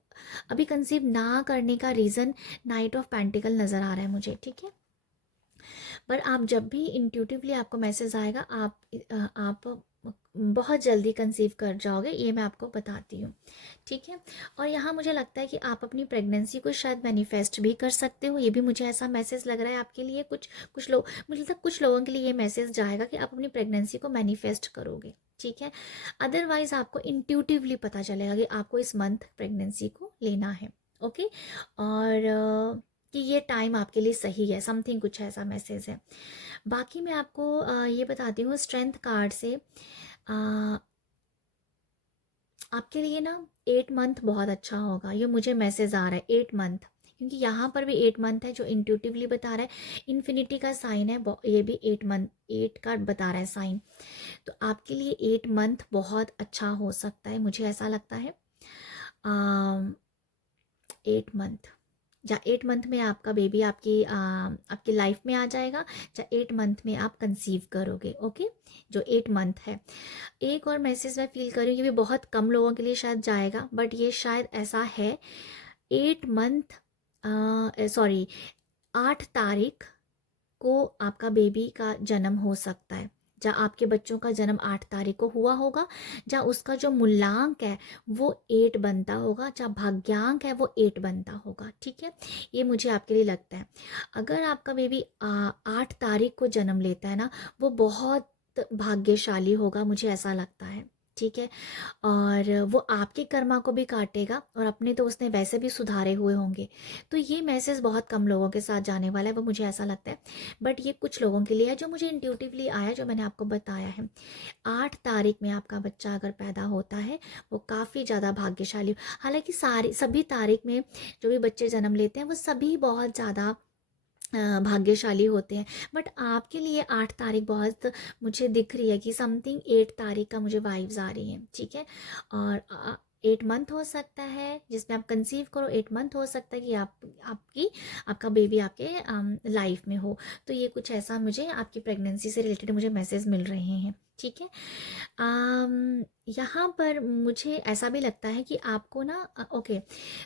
अभी कंसीव ना करने का रीज़न नाइट ऑफ पेंटिकल नज़र आ रहा है मुझे, ठीक है। पर आप जब भी इंट्यूटिवली आपको मैसेज आएगा, आप बहुत जल्दी कंसीव कर जाओगे, ये मैं आपको बताती हूँ, ठीक है। और यहाँ मुझे लगता है कि आप अपनी प्रेगनेंसी को शायद मैनिफेस्ट भी कर सकते हो, ये भी मुझे ऐसा मैसेज लग रहा है आपके लिए। कुछ लोग, मुझे लगता है कुछ लोगों के लिए ये मैसेज जाएगा कि आप अपनी प्रेगनेंसी को मैनिफेस्ट करोगे, ठीक है। अदरवाइज आपको इंट्यूटिवली पता चलेगा कि आपको इस मंथ प्रेगनेंसी को लेना है, ओके। और कि ये टाइम आपके लिए सही है, समथिंग कुछ ऐसा मैसेज है। बाकी मैं आपको ये बताती हूँ स्ट्रेंथ कार्ड से, आपके लिए ना 8 मंथ बहुत अच्छा होगा, ये मुझे मैसेज आ रहा है 8 मंथ, क्योंकि यहाँ पर भी 8 मंथ है जो इंट्यूटिवली बता रहा है, इन्फिनिटी का साइन है, ये भी 8 मंथ, 8 का बता रहा है साइन, तो आपके लिए 8 मंथ बहुत अच्छा हो सकता है, मुझे ऐसा लगता है। 8 मंथ, या 8 मंथ में आपका बेबी आपकी लाइफ में आ जाएगा, या 8 मंथ में आप कंसीव करोगे, ओके। जो 8 मंथ है, एक और मैसेज मैं फील कर रही हूँ, ये भी बहुत कम लोगों के लिए शायद जाएगा, बट ये शायद ऐसा है, 8 मंथ, सॉरी, 8 तारीख को आपका बेबी का जन्म हो सकता है, या आपके बच्चों का जन्म 8 तारीख को हुआ होगा, या उसका जो मूलांक है वो 8 बनता होगा, या भाग्यांक है वो 8 बनता होगा, ठीक है। ये मुझे आपके लिए लगता है, अगर आपका बेबी 8 तारीख को जन्म लेता है ना, वो बहुत भाग्यशाली होगा, मुझे ऐसा लगता है, ठीक है। और वो आपके कर्मा को भी काटेगा, और अपने तो उसने वैसे भी सुधारे हुए होंगे, तो ये मैसेज बहुत कम लोगों के साथ जाने वाला है, वो मुझे ऐसा लगता है, बट ये कुछ लोगों के लिए है जो मुझे इंट्यूटिवली आया, जो मैंने आपको बताया है। 8 तारीख में आपका बच्चा अगर पैदा होता है, वो काफ़ी ज़्यादा भाग्यशाली, हालांकि सभी तारीख में जो भी बच्चे जन्म लेते हैं वो सभी बहुत ज़्यादा भाग्यशाली होते हैं, बट आपके लिए 8 तारीख बहुत मुझे दिख रही है कि समथिंग 8 तारीख का मुझे वाइब्स आ रही हैं, ठीक है। और 8 मंथ हो सकता है जिसमें आप कंसीव करो, 8 मंथ हो सकता है कि आपका बेबी आपके लाइफ में हो, तो ये कुछ ऐसा मुझे आपकी प्रेगनेंसी से रिलेटेड मुझे मैसेज मिल रहे हैं, ठीक है। यहाँ पर मुझे ऐसा भी लगता है कि आपको ना, ओके,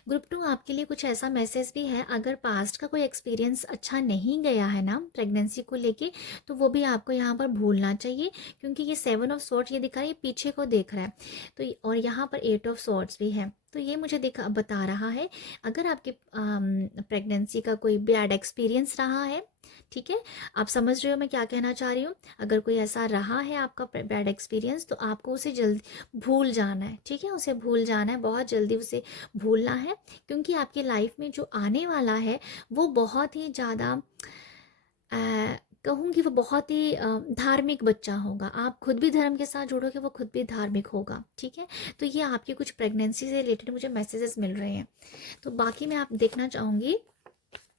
ग्रुप 2 आपके लिए कुछ ऐसा मैसेज भी है, अगर पास्ट का कोई एक्सपीरियंस अच्छा नहीं गया है ना प्रेगनेंसी को लेके, तो वो भी आपको यहाँ पर भूलना चाहिए, क्योंकि ये 7 ऑफ स्वॉर्ड्स ये दिखा रहा है, ये पीछे को देख रहा है, तो और यहाँ पर 8 ऑफ स्वॉर्ड्स भी है, तो ये मुझे बता रहा है अगर आपकी प्रेगनेंसी का कोई बैड एक्सपीरियंस रहा है, ठीक है, आप समझ रहे हो मैं क्या कहना चाह रही हूँ। अगर कोई ऐसा रहा है आपका बैड एक्सपीरियंस, तो आपको उसे जल्दी भूल जाना है, ठीक है, उसे भूल जाना है, बहुत जल्दी उसे भूलना है, क्योंकि आपकी लाइफ में जो आने वाला है वो बहुत ही ज़्यादा कहूँगी, वो बहुत ही धार्मिक बच्चा होगा। आप खुद भी धर्म के साथ जुड़ोगे, वो खुद भी धार्मिक होगा, ठीक है। तो ये आपकी कुछ प्रेगनेंसी से रिलेटेड मुझे मैसेजेस मिल रहे हैं। तो बाकी मैं आप देखना चाहूँगी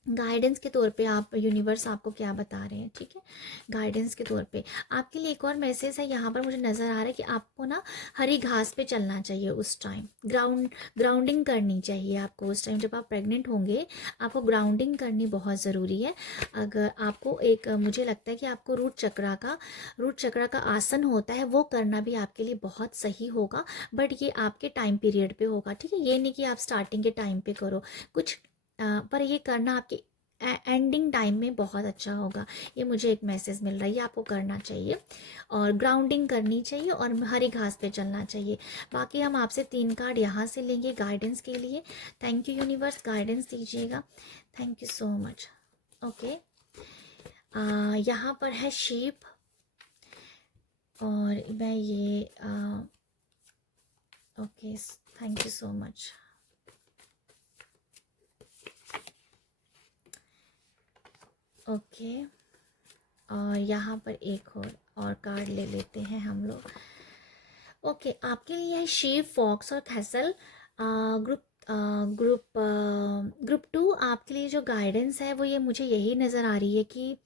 गाइडेंस के तौर पे आप यूनिवर्स आपको क्या बता रहे हैं, ठीक है। गाइडेंस के तौर पे आपके लिए एक और मैसेज है यहाँ पर, मुझे नज़र आ रहा है कि आपको ना हरी घास पे चलना चाहिए उस टाइम, ग्राउंडिंग करनी चाहिए आपको उस टाइम। जब आप प्रेग्नेंट होंगे आपको ग्राउंडिंग करनी बहुत ज़रूरी है। अगर आपको एक मुझे लगता है कि आपको रूट चक्रा का आसन होता है, वो करना भी आपके लिए बहुत सही होगा, बट ये आपके टाइम पीरियड पे होगा, ठीक है। ये नहीं कि आप स्टार्टिंग के टाइम पे करो कुछ, पर ये करना आपके एंडिंग टाइम में बहुत अच्छा होगा। ये मुझे एक मैसेज मिल रहा है, ये आपको करना चाहिए और ग्राउंडिंग करनी चाहिए और हरी घास पे चलना चाहिए। बाकी हम आपसे 3 कार्ड यहाँ से लेंगे गाइडेंस के लिए। थैंक यू यूनिवर्स, गाइडेंस दीजिएगा। Thank you so much. Okay, यहाँ पर है शीप, और मैं ये okay, thank you so much. Okay, और यहाँ पर एक और कार्ड ले लेते हैं हम लोग। ओके, आपके लिए है शीप, फॉक्स और थैसल। ग्रुप ग्रुप 2 आपके लिए जो गाइडेंस है वो ये मुझे यही नज़र आ रही है कि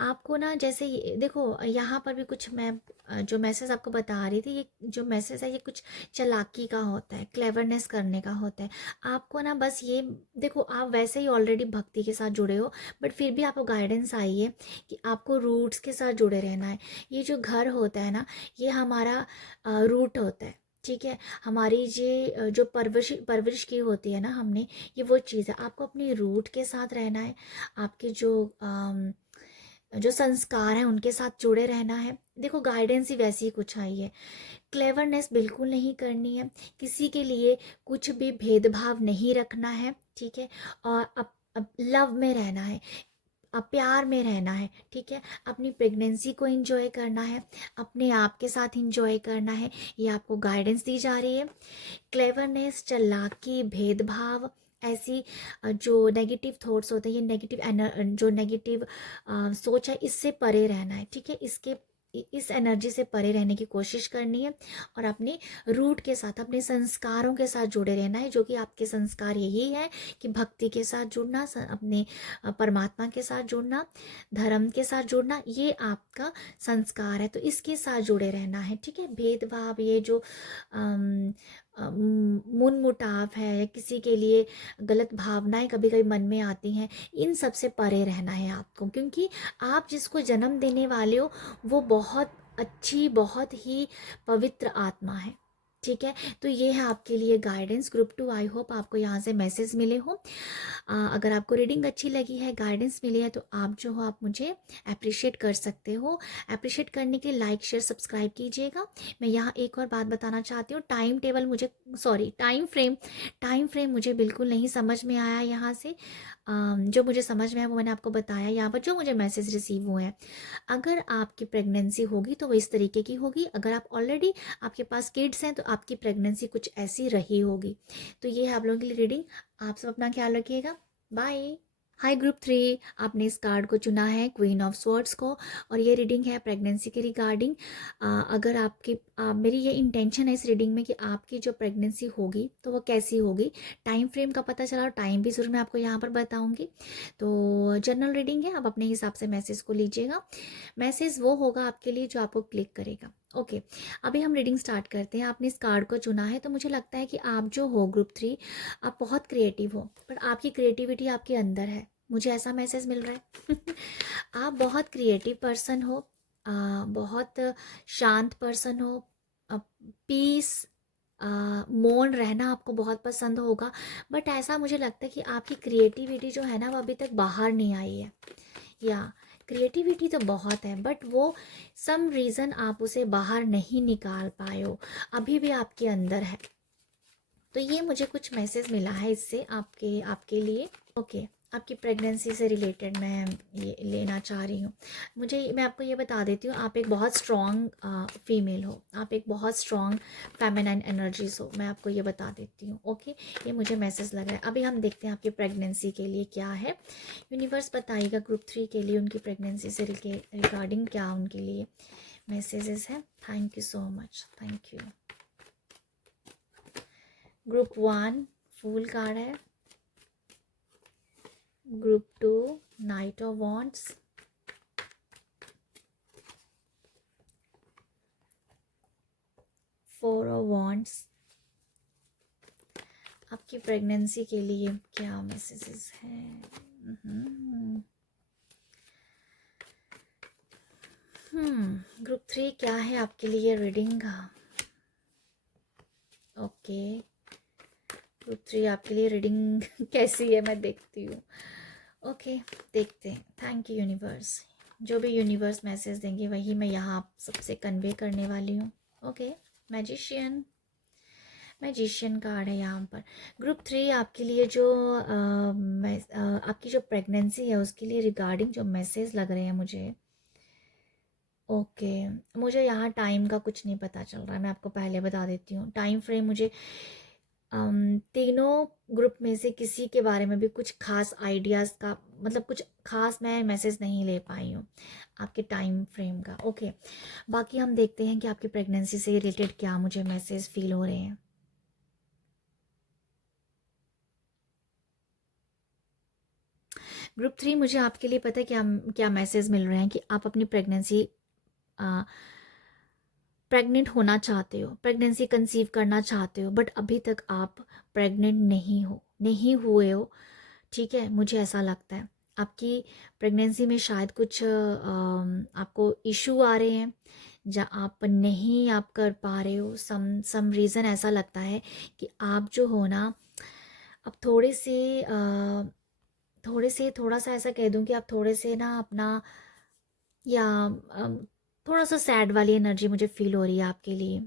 आपको ना, जैसे देखो यहाँ पर भी कुछ मैं जो मैसेज आपको बता रही थी, ये जो मैसेज है ये कुछ चालाकी का होता है, क्लेवरनेस करने का होता है। आपको ना बस ये देखो, आप वैसे ही ऑलरेडी भक्ति के साथ जुड़े हो, बट फिर भी आपको गाइडेंस आई है कि आपको रूट्स के साथ जुड़े रहना है। ये जो घर होता है ना, ये हमारा रूट होता है, ठीक है। हमारी ये जो परवरिश की होती है ना हमने, ये वो चीज़ है। आपको अपनी रूट के साथ रहना है, आपके जो संस्कार हैं उनके साथ जुड़े रहना है। देखो गाइडेंस ही वैसी ही कुछ आई है। क्लेवरनेस बिल्कुल नहीं करनी है, किसी के लिए कुछ भी भेदभाव नहीं रखना है, ठीक है। और अब लव में रहना है, अब प्यार में रहना है, ठीक है। अपनी प्रेगनेंसी को एंजॉय करना है, अपने आप के साथ एंजॉय करना है, ये आपको गाइडेंस दी जा रही है। क्लेवरनेस, चालाकी, भेदभाव, ऐसी जो नेगेटिव थॉट्स होते हैं, ये जो नेगेटिव सोच है, इससे परे रहना है, ठीक है। इस एनर्जी से परे रहने की कोशिश करनी है और अपने रूट के साथ, अपने संस्कारों के साथ जुड़े रहना है, जो कि आपके संस्कार यही है कि भक्ति के साथ जुड़ना, अपने परमात्मा के साथ जुड़ना, धर्म के साथ जुड़ना, ये आपका संस्कार है, तो इसके साथ जुड़े रहना है, ठीक है। भेदभाव, ये जो मुन मुटाव है, या किसी के लिए गलत भावनाएं कभी कभी मन में आती हैं, इन सब से परे रहना है आपको, क्योंकि आप जिसको जन्म देने वाले हो वो बहुत अच्छी, बहुत ही पवित्र आत्मा है, ठीक है। तो ये है आपके लिए गाइडेंस ग्रुप 2। आई होप आपको यहाँ से मैसेज मिले हो। अगर आपको रीडिंग अच्छी लगी है, गाइडेंस मिली है, तो आप जो हो आप मुझे अप्रिशिएट कर सकते हो। अप्रिशिएट करने के लिए लाइक, शेयर, सब्सक्राइब कीजिएगा। मैं यहाँ एक और बात बताना चाहती हूँ, टाइम फ्रेम मुझे बिल्कुल नहीं समझ में आया यहाँ से। जो मुझे समझ में आया वो मैंने आपको बताया। यहाँ पर जो मुझे मैसेज रिसीव हुए हैं, अगर आपकी प्रेगनेंसी होगी तो वो इस तरीके की होगी, अगर आप ऑलरेडी आपके पास किड्स हैं तो आपकी प्रेगनेंसी कुछ ऐसी रही होगी। तो ये है आप लोगों के लिए रीडिंग। आप सब अपना ख्याल रखिएगा। बाय। हाय ग्रुप 3, आपने इस कार्ड को चुना है, क्वीन ऑफ स्वॉर्ड्स को, और ये रीडिंग है प्रेगनेंसी के रिगार्डिंग। अगर मेरी ये इंटेंशन है इस रीडिंग में कि आपकी जो प्रेगनेंसी होगी तो वो कैसी होगी, टाइम फ्रेम का पता चला, और टाइम भी जरूर मैं आपको यहाँ पर बताऊँगी। तो जनरल रीडिंग है, आप अपने हिसाब से मैसेज को लीजिएगा। मैसेज वो होगा आपके लिए जो आपको क्लिक करेगा। ओके, अभी हम रीडिंग स्टार्ट करते हैं। आपने इस कार्ड को चुना है, तो मुझे लगता है कि आप जो हो ग्रुप 3, आप बहुत क्रिएटिव हो, पर आपकी क्रिएटिविटी आपके अंदर है, मुझे ऐसा मैसेज मिल रहा है। आप बहुत क्रिएटिव पर्सन हो, बहुत शांत पर्सन हो, पीस, मौन रहना आपको बहुत पसंद होगा, बट ऐसा मुझे लगता है कि आपकी क्रिएटिविटी जो है ना वो अभी तक बाहर नहीं आई है। या क्रिएटिविटी तो बहुत है, बट वो सम रीज़न आप उसे बाहर नहीं निकाल पाए हो, अभी भी आपके अंदर है। तो ये मुझे कुछ मैसेज मिला है इससे आपके आपके लिए। ओके, आपकी प्रेगनेंसी से रिलेटेड मैं ये लेना चाह रही हूँ। मैं आपको ये बता देती हूँ, आप एक बहुत स्ट्रॉन्ग फीमेल हो, आप एक बहुत स्ट्रॉन्ग फेमिनाइन एनर्जीज हो, मैं आपको ये बता देती हूँ। ओके, ये मुझे मैसेज लग रहा है। अभी हम देखते हैं आपकी प्रेगनेंसी के लिए क्या है। यूनिवर्स बताइएगा ग्रुप 3 के लिए उनकी प्रेगनेंसी से रिगार्डिंग क्या उनके लिए मैसेजेस हैं। Thank you so much, thank you. Group 1 fool card है, group 2 knight of wands, four of wands. आपकी प्रेगनेंसी के लिए क्या मैसेजेस हैं? ग्रुप 3 क्या है आपके लिए रीडिंग का? ओके, ग्रुप 3 आपके लिए रीडिंग कैसी है मैं देखती हूँ। ओके, देखते हैं। थैंक यू यूनिवर्स, जो भी यूनिवर्स मैसेज देंगे वही मैं यहाँ आप सबसे कन्वे करने वाली हूँ। ओके, मैजिशियन कार्ड है यहाँ पर। ग्रुप 3 आपके लिए जो आपकी जो प्रेगनेंसी है उसके लिए रिगार्डिंग जो मैसेज लग रहे हैं मुझे। ओके, मुझे यहाँ टाइम का कुछ नहीं पता चल रहा है, मैं आपको पहले बता देती हूँ। टाइम फ्रेम मुझे तीनों ग्रुप में से किसी के बारे में भी कुछ खास आइडियाज़ का, मतलब कुछ खास मैं मैसेज नहीं ले पाई हूँ आपके टाइम फ्रेम का। ओके, बाकी हम देखते हैं कि आपकी प्रेगनेंसी से रिलेटेड क्या मुझे मैसेज फील हो रहे हैं। ग्रुप 3 मुझे आपके लिए पता है क्या क्या मैसेज मिल रहे हैं कि आप अपनी प्रेगनेंसी प्रेग्नेंट होना चाहते हो, प्रेगनेंसी कंसीव करना चाहते हो, बट अभी तक आप प्रेग्नेंट नहीं हुए हो। ठीक है, मुझे ऐसा लगता है आपकी प्रेगनेंसी में शायद कुछ आपको इशू आ रहे हैं जहाँ आप कर पा रहे हो। सम रीज़न ऐसा लगता है कि आप जो हो ना, अब थोड़ा सा ऐसा कह दूं कि आप थोड़े से ना अपना, या थोड़ा सा सैड वाली एनर्जी मुझे फील हो रही है आपके लिए।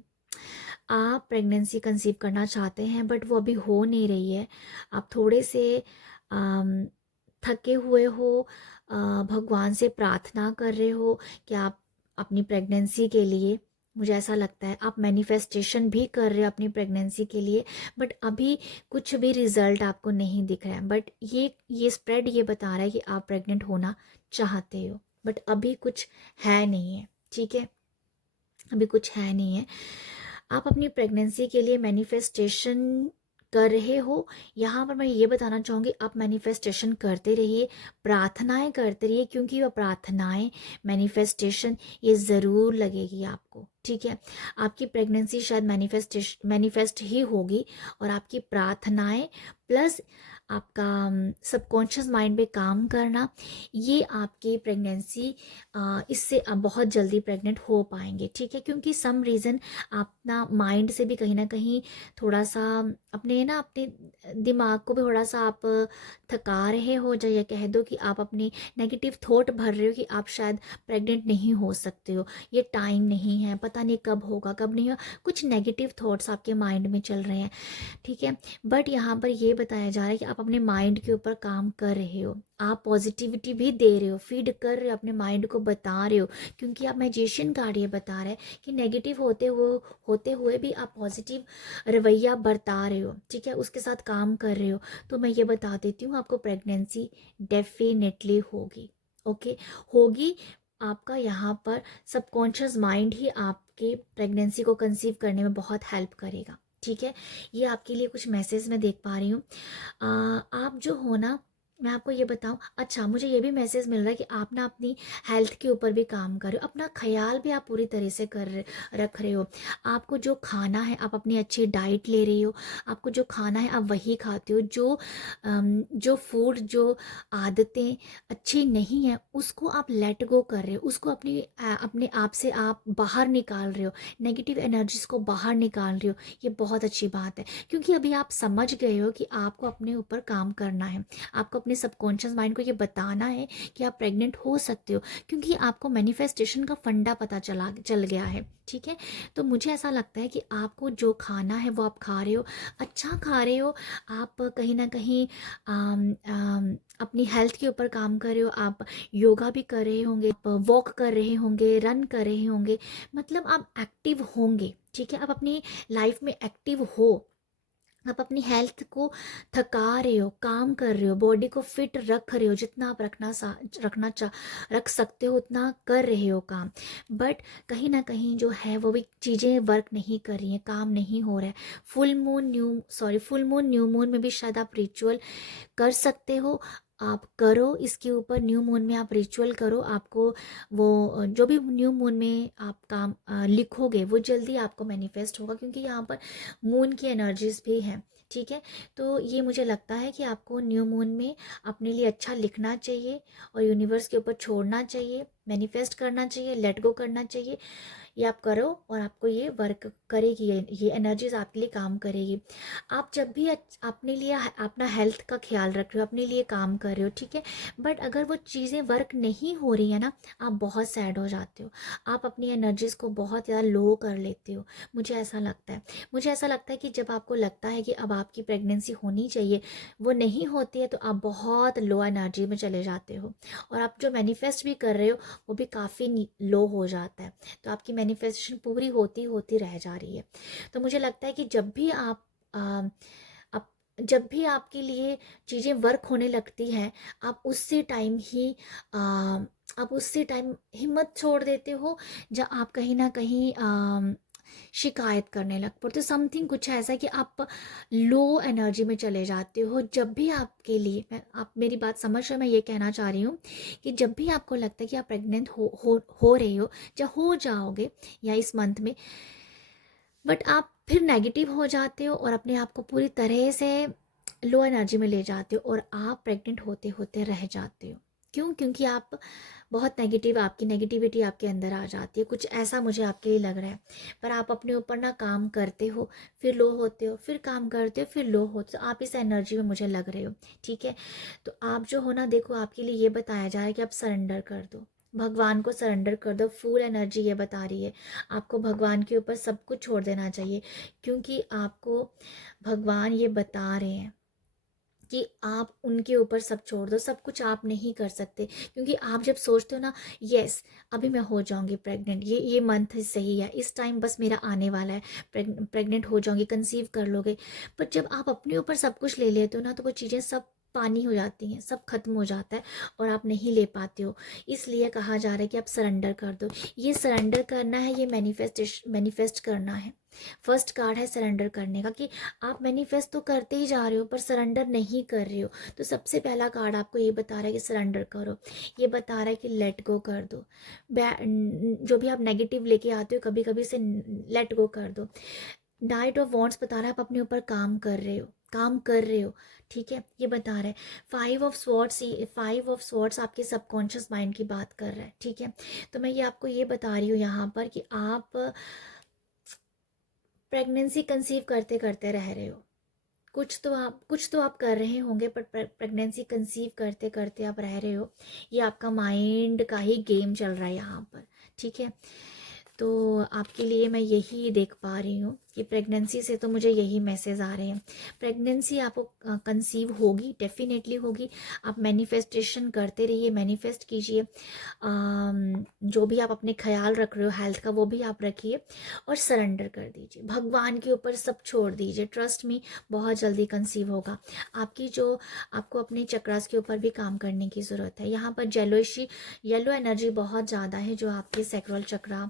आप प्रेगनेंसी कंसीव करना चाहते हैं बट वो अभी हो नहीं रही है। आप थोड़े से थके हुए हो, भगवान से प्रार्थना कर रहे हो कि आप अपनी प्रेगनेंसी के लिए, मुझे ऐसा लगता है आप मैनिफेस्टेशन भी कर रहे हो अपनी प्रेगनेंसी के लिए, बट अभी कुछ भी रिजल्ट आपको नहीं दिख रहा है। बट ये स्प्रेड ये बता रहा है कि आप प्रेग्नेंट होना चाहते हो, बट अभी कुछ है नहीं है। ठीक है, अभी कुछ है नहीं है। आप अपनी प्रेगनेंसी के लिए मैनिफेस्टेशन कर रहे हो। यहाँ पर मैं ये बताना चाहूँगी, आप मैनिफेस्टेशन करते रहिए, प्रार्थनाएं करते रहिए, क्योंकि वह प्रार्थनाएं मैनिफेस्टेशन ये ज़रूर लगेगी आपको। ठीक है, आपकी प्रेगनेंसी शायद मैनिफेस्ट ही होगी, और आपकी प्रार्थनाएं प्लस आपका सबकॉन्शियस माइंड पे काम करना, ये आपकी प्रेगनेंसी इससे आप बहुत जल्दी प्रेग्नेंट हो पाएंगे। ठीक है, क्योंकि सम रीज़न अपना माइंड से भी कहीं ना कहीं थोड़ा सा अपने दिमाग को भी थोड़ा सा आप थका रहे हो, या ये कह दो कि आप अपनी नेगेटिव थॉट भर रहे हो कि आप शायद प्रेग्नेंट नहीं हो सकते हो, ये टाइम नहीं है, पता नहीं कब होगा कब नहीं होगा, कुछ नेगेटिव थॉट्स आपके माइंड में चल रहे हैं। ठीक है, बट यहाँ पर ये बताया जा रहा है कि आप अपने माइंड के ऊपर काम कर रहे हो, आप पॉजिटिविटी भी दे रहे हो, फीड कर रहे हो, अपने माइंड को बता रहे हो, क्योंकि आप मैजिशियन कार्ड ये बता रहे हैं कि नेगेटिव होते हुए भी आप पॉजिटिव रवैया बरता रहे हो। ठीक है, उसके साथ काम कर रहे हो। तो मैं ये बता देती हूँ, आपको प्रेगनेंसी डेफिनेटली होगी। ओके, होगी। आपका यहाँ पर सबकॉन्शियस माइंड ही आपके प्रेगनेंसी को कंसीव करने में बहुत हेल्प करेगा। ठीक है, ये आपके लिए कुछ मैसेज मैं देख पा रही हूँ। आप जो हो ना, मैं आपको ये बताऊं, अच्छा मुझे ये भी मैसेज मिल रहा है कि आप ना अपनी हेल्थ के ऊपर भी काम कर रहे हो, अपना ख्याल भी आप पूरी तरह से रख रहे हो। आपको जो खाना है, आप अपनी अच्छी डाइट ले रही हो, आपको जो खाना है आप वही खाते हो, जो फूड, जो आदतें अच्छी नहीं है उसको आप लेट गो कर रहे हो, उसको अपने आप से आप बाहर निकाल रहे हो, नेगेटिव एनर्जीज को बाहर निकाल रहे हो। ये बहुत अच्छी बात है, क्योंकि अभी आप समझ गए हो कि आपको अपने ऊपर काम करना है, आपको अपने सबकॉन्शियस माइंड को ये बताना है कि आप प्रेग्नेंट हो सकते हो, क्योंकि आपको मैनिफेस्टेशन का फंडा पता चल गया है। ठीक है, तो मुझे ऐसा लगता है कि आपको जो खाना है वो आप खा रहे हो, अच्छा खा रहे हो, आप कहीं ना कहीं अपनी हेल्थ के ऊपर काम कर रहे हो, आप योगा भी कर रहे होंगे, आप वॉक कर रहे होंगे, रन कर रहे होंगे, मतलब आप एक्टिव होंगे। ठीक है, आप अपनी लाइफ में एक्टिव हो, आप अपनी हेल्थ को थका रहे हो, काम कर रहे हो, बॉडी को फिट रख रहे हो, जितना आप रख सकते हो उतना कर रहे हो काम। बट कहीं ना कहीं जो है वो भी चीज़ें वर्क नहीं कर रही हैं, काम नहीं हो रहा है। फुल मून न्यू मून में भी शायद आप रिचुअल कर सकते हो, आप करो इसके ऊपर। न्यू मून में आप रिचुअल करो, आपको वो जो भी न्यू मून में आप काम लिखोगे वो जल्दी आपको मैनिफेस्ट होगा, क्योंकि यहाँ पर मून की एनर्जीज भी हैं। ठीक है, तो ये मुझे लगता है कि आपको न्यू मून में अपने लिए अच्छा लिखना चाहिए और यूनिवर्स के ऊपर छोड़ना चाहिए, मैनिफेस्ट करना चाहिए, लेट गो करना चाहिए। ये आप करो और आपको ये वर्क करेगी, ये एनर्जीज आपके लिए काम करेगी। आप जब भी अपने लिए अपना हेल्थ का ख्याल रख रहे हो, अपने लिए काम कर रहे हो, ठीक है, बट अगर वो चीज़ें वर्क नहीं हो रही है ना, आप बहुत सैड हो जाते हो, आप अपनी एनर्जीज को बहुत ज़्यादा लो कर लेते हो। मुझे ऐसा लगता है, कि जब आपको लगता है कि अब आपकी प्रेगनेंसी होनी चाहिए, वो नहीं होती है, तो आप बहुत लो एनर्जी में चले जाते हो, और आप जो मैनिफेस्ट भी कर रहे हो वो भी काफ़ी लो हो जाता है, तो आपकी मैनिफेस्टेशन पूरी होती होती रह जा रही है। तो मुझे लगता है कि जब भी आपके लिए चीज़ें वर्क होने लगती हैं, आप उससे टाइम ही आ, आप उससे टाइम हिम्मत छोड़ देते हो, जहाँ आप कहीं ना कहीं शिकायत करने लग पड़ते हो। समथिंग कुछ ऐसा कि आप लो एनर्जी में चले जाते हो। जब भी आपके लिए आप मेरी बात समझ रहे हो, मैं ये कहना चाह रही हूँ कि जब भी आपको लगता है कि आप प्रेग्नेंट हो रहे हो या हो जाओगे या इस मंथ में, बट आप फिर नेगेटिव हो जाते हो और अपने आप को पूरी तरह से लो एनर्जी में ले जाते हो और आप प्रेग्नेंट होते होते रह जाते हो। क्यों? क्योंकि आप बहुत आपकी नेगेटिविटी आपके अंदर आ जाती है, कुछ ऐसा मुझे आपके लिए लग रहा है। पर आप अपने ऊपर ना काम करते हो, फिर लो होते हो, फिर काम करते हो, फिर लो होते हो, आप इस एनर्जी में मुझे लग रहे हो। ठीक है, तो आप जो हो ना, देखो आपके लिए ये बताया जा रहा है कि आप सरेंडर कर दो, भगवान को सरेंडर कर दो। फुल एनर्जी ये बता रही है, आपको भगवान के ऊपर सब कुछ छोड़ देना चाहिए, क्योंकि आपको भगवान ये बता रहे हैं कि आप उनके ऊपर सब छोड़ दो। सब कुछ आप नहीं कर सकते, क्योंकि आप जब सोचते हो ना, यस अभी मैं हो जाऊंगी प्रेग्नेंट, ये मंथ सही है, इस टाइम बस मेरा आने वाला है, प्रेग्नेंट हो जाऊंगी, कंसीव कर लोगे। पर जब आप अपने ऊपर सब कुछ ले लेते हो ना, तो वो चीज़ें सब पानी हो जाती हैं, सब खत्म हो जाता है और आप नहीं ले पाते हो। इसलिए कहा जा रहा है कि आप सरेंडर कर दो। ये सरेंडर करना है, ये मैनिफेस्ट करना है। फर्स्ट कार्ड है सरेंडर करने का, कि आप मैनिफेस्ट तो करते ही जा रहे हो पर सरेंडर नहीं कर रहे हो। तो सबसे पहला कार्ड आपको ये बता रहा है कि सरेंडर करो, ये बता रहा है कि लेट गो कर दो। जो भी आप नेगेटिव लेके आते हो कभी कभी से लेट गो कर दो। नाइट ऑफ वॉन्ट्स बता रहा है आप अपने ऊपर काम कर रहे हो। ठीक है, ये बता रहा है। फाइव ऑफ स्वॉर्ड्स आपके सबकॉन्शियस माइंड की बात कर रहा है। ठीक है, तो मैं ये आपको ये बता रही हूँ यहाँ पर कि आप प्रेगनेंसी कंसीव करते करते रह रहे हो। कुछ तो आप कर रहे होंगे, पर प्रेगनेंसी कंसीव करते करते आप रह रहे हो। ये आपका माइंड का ही गेम चल रहा है यहाँ पर। ठीक है, तो आपके लिए मैं यही देख पा रही हूँ कि प्रेगनेंसी से तो मुझे यही मैसेज आ रहे हैं। प्रेगनेंसी आपको कंसीव होगी, डेफिनेटली होगी। आप मैनिफेस्टेशन करते रहिए, मैनिफेस्ट कीजिए। जो भी आप अपने ख्याल रख रहे हो हेल्थ का, वो भी आप रखिए और सरेंडर कर दीजिए, भगवान के ऊपर सब छोड़ दीजिए। ट्रस्ट मी, बहुत जल्दी कंसीव होगा। आपको अपने चक्रास के ऊपर भी काम करने की ज़रूरत है। यहाँ पर येलो एनर्जी बहुत ज़्यादा है, जो आपके सैक्रल चक्रा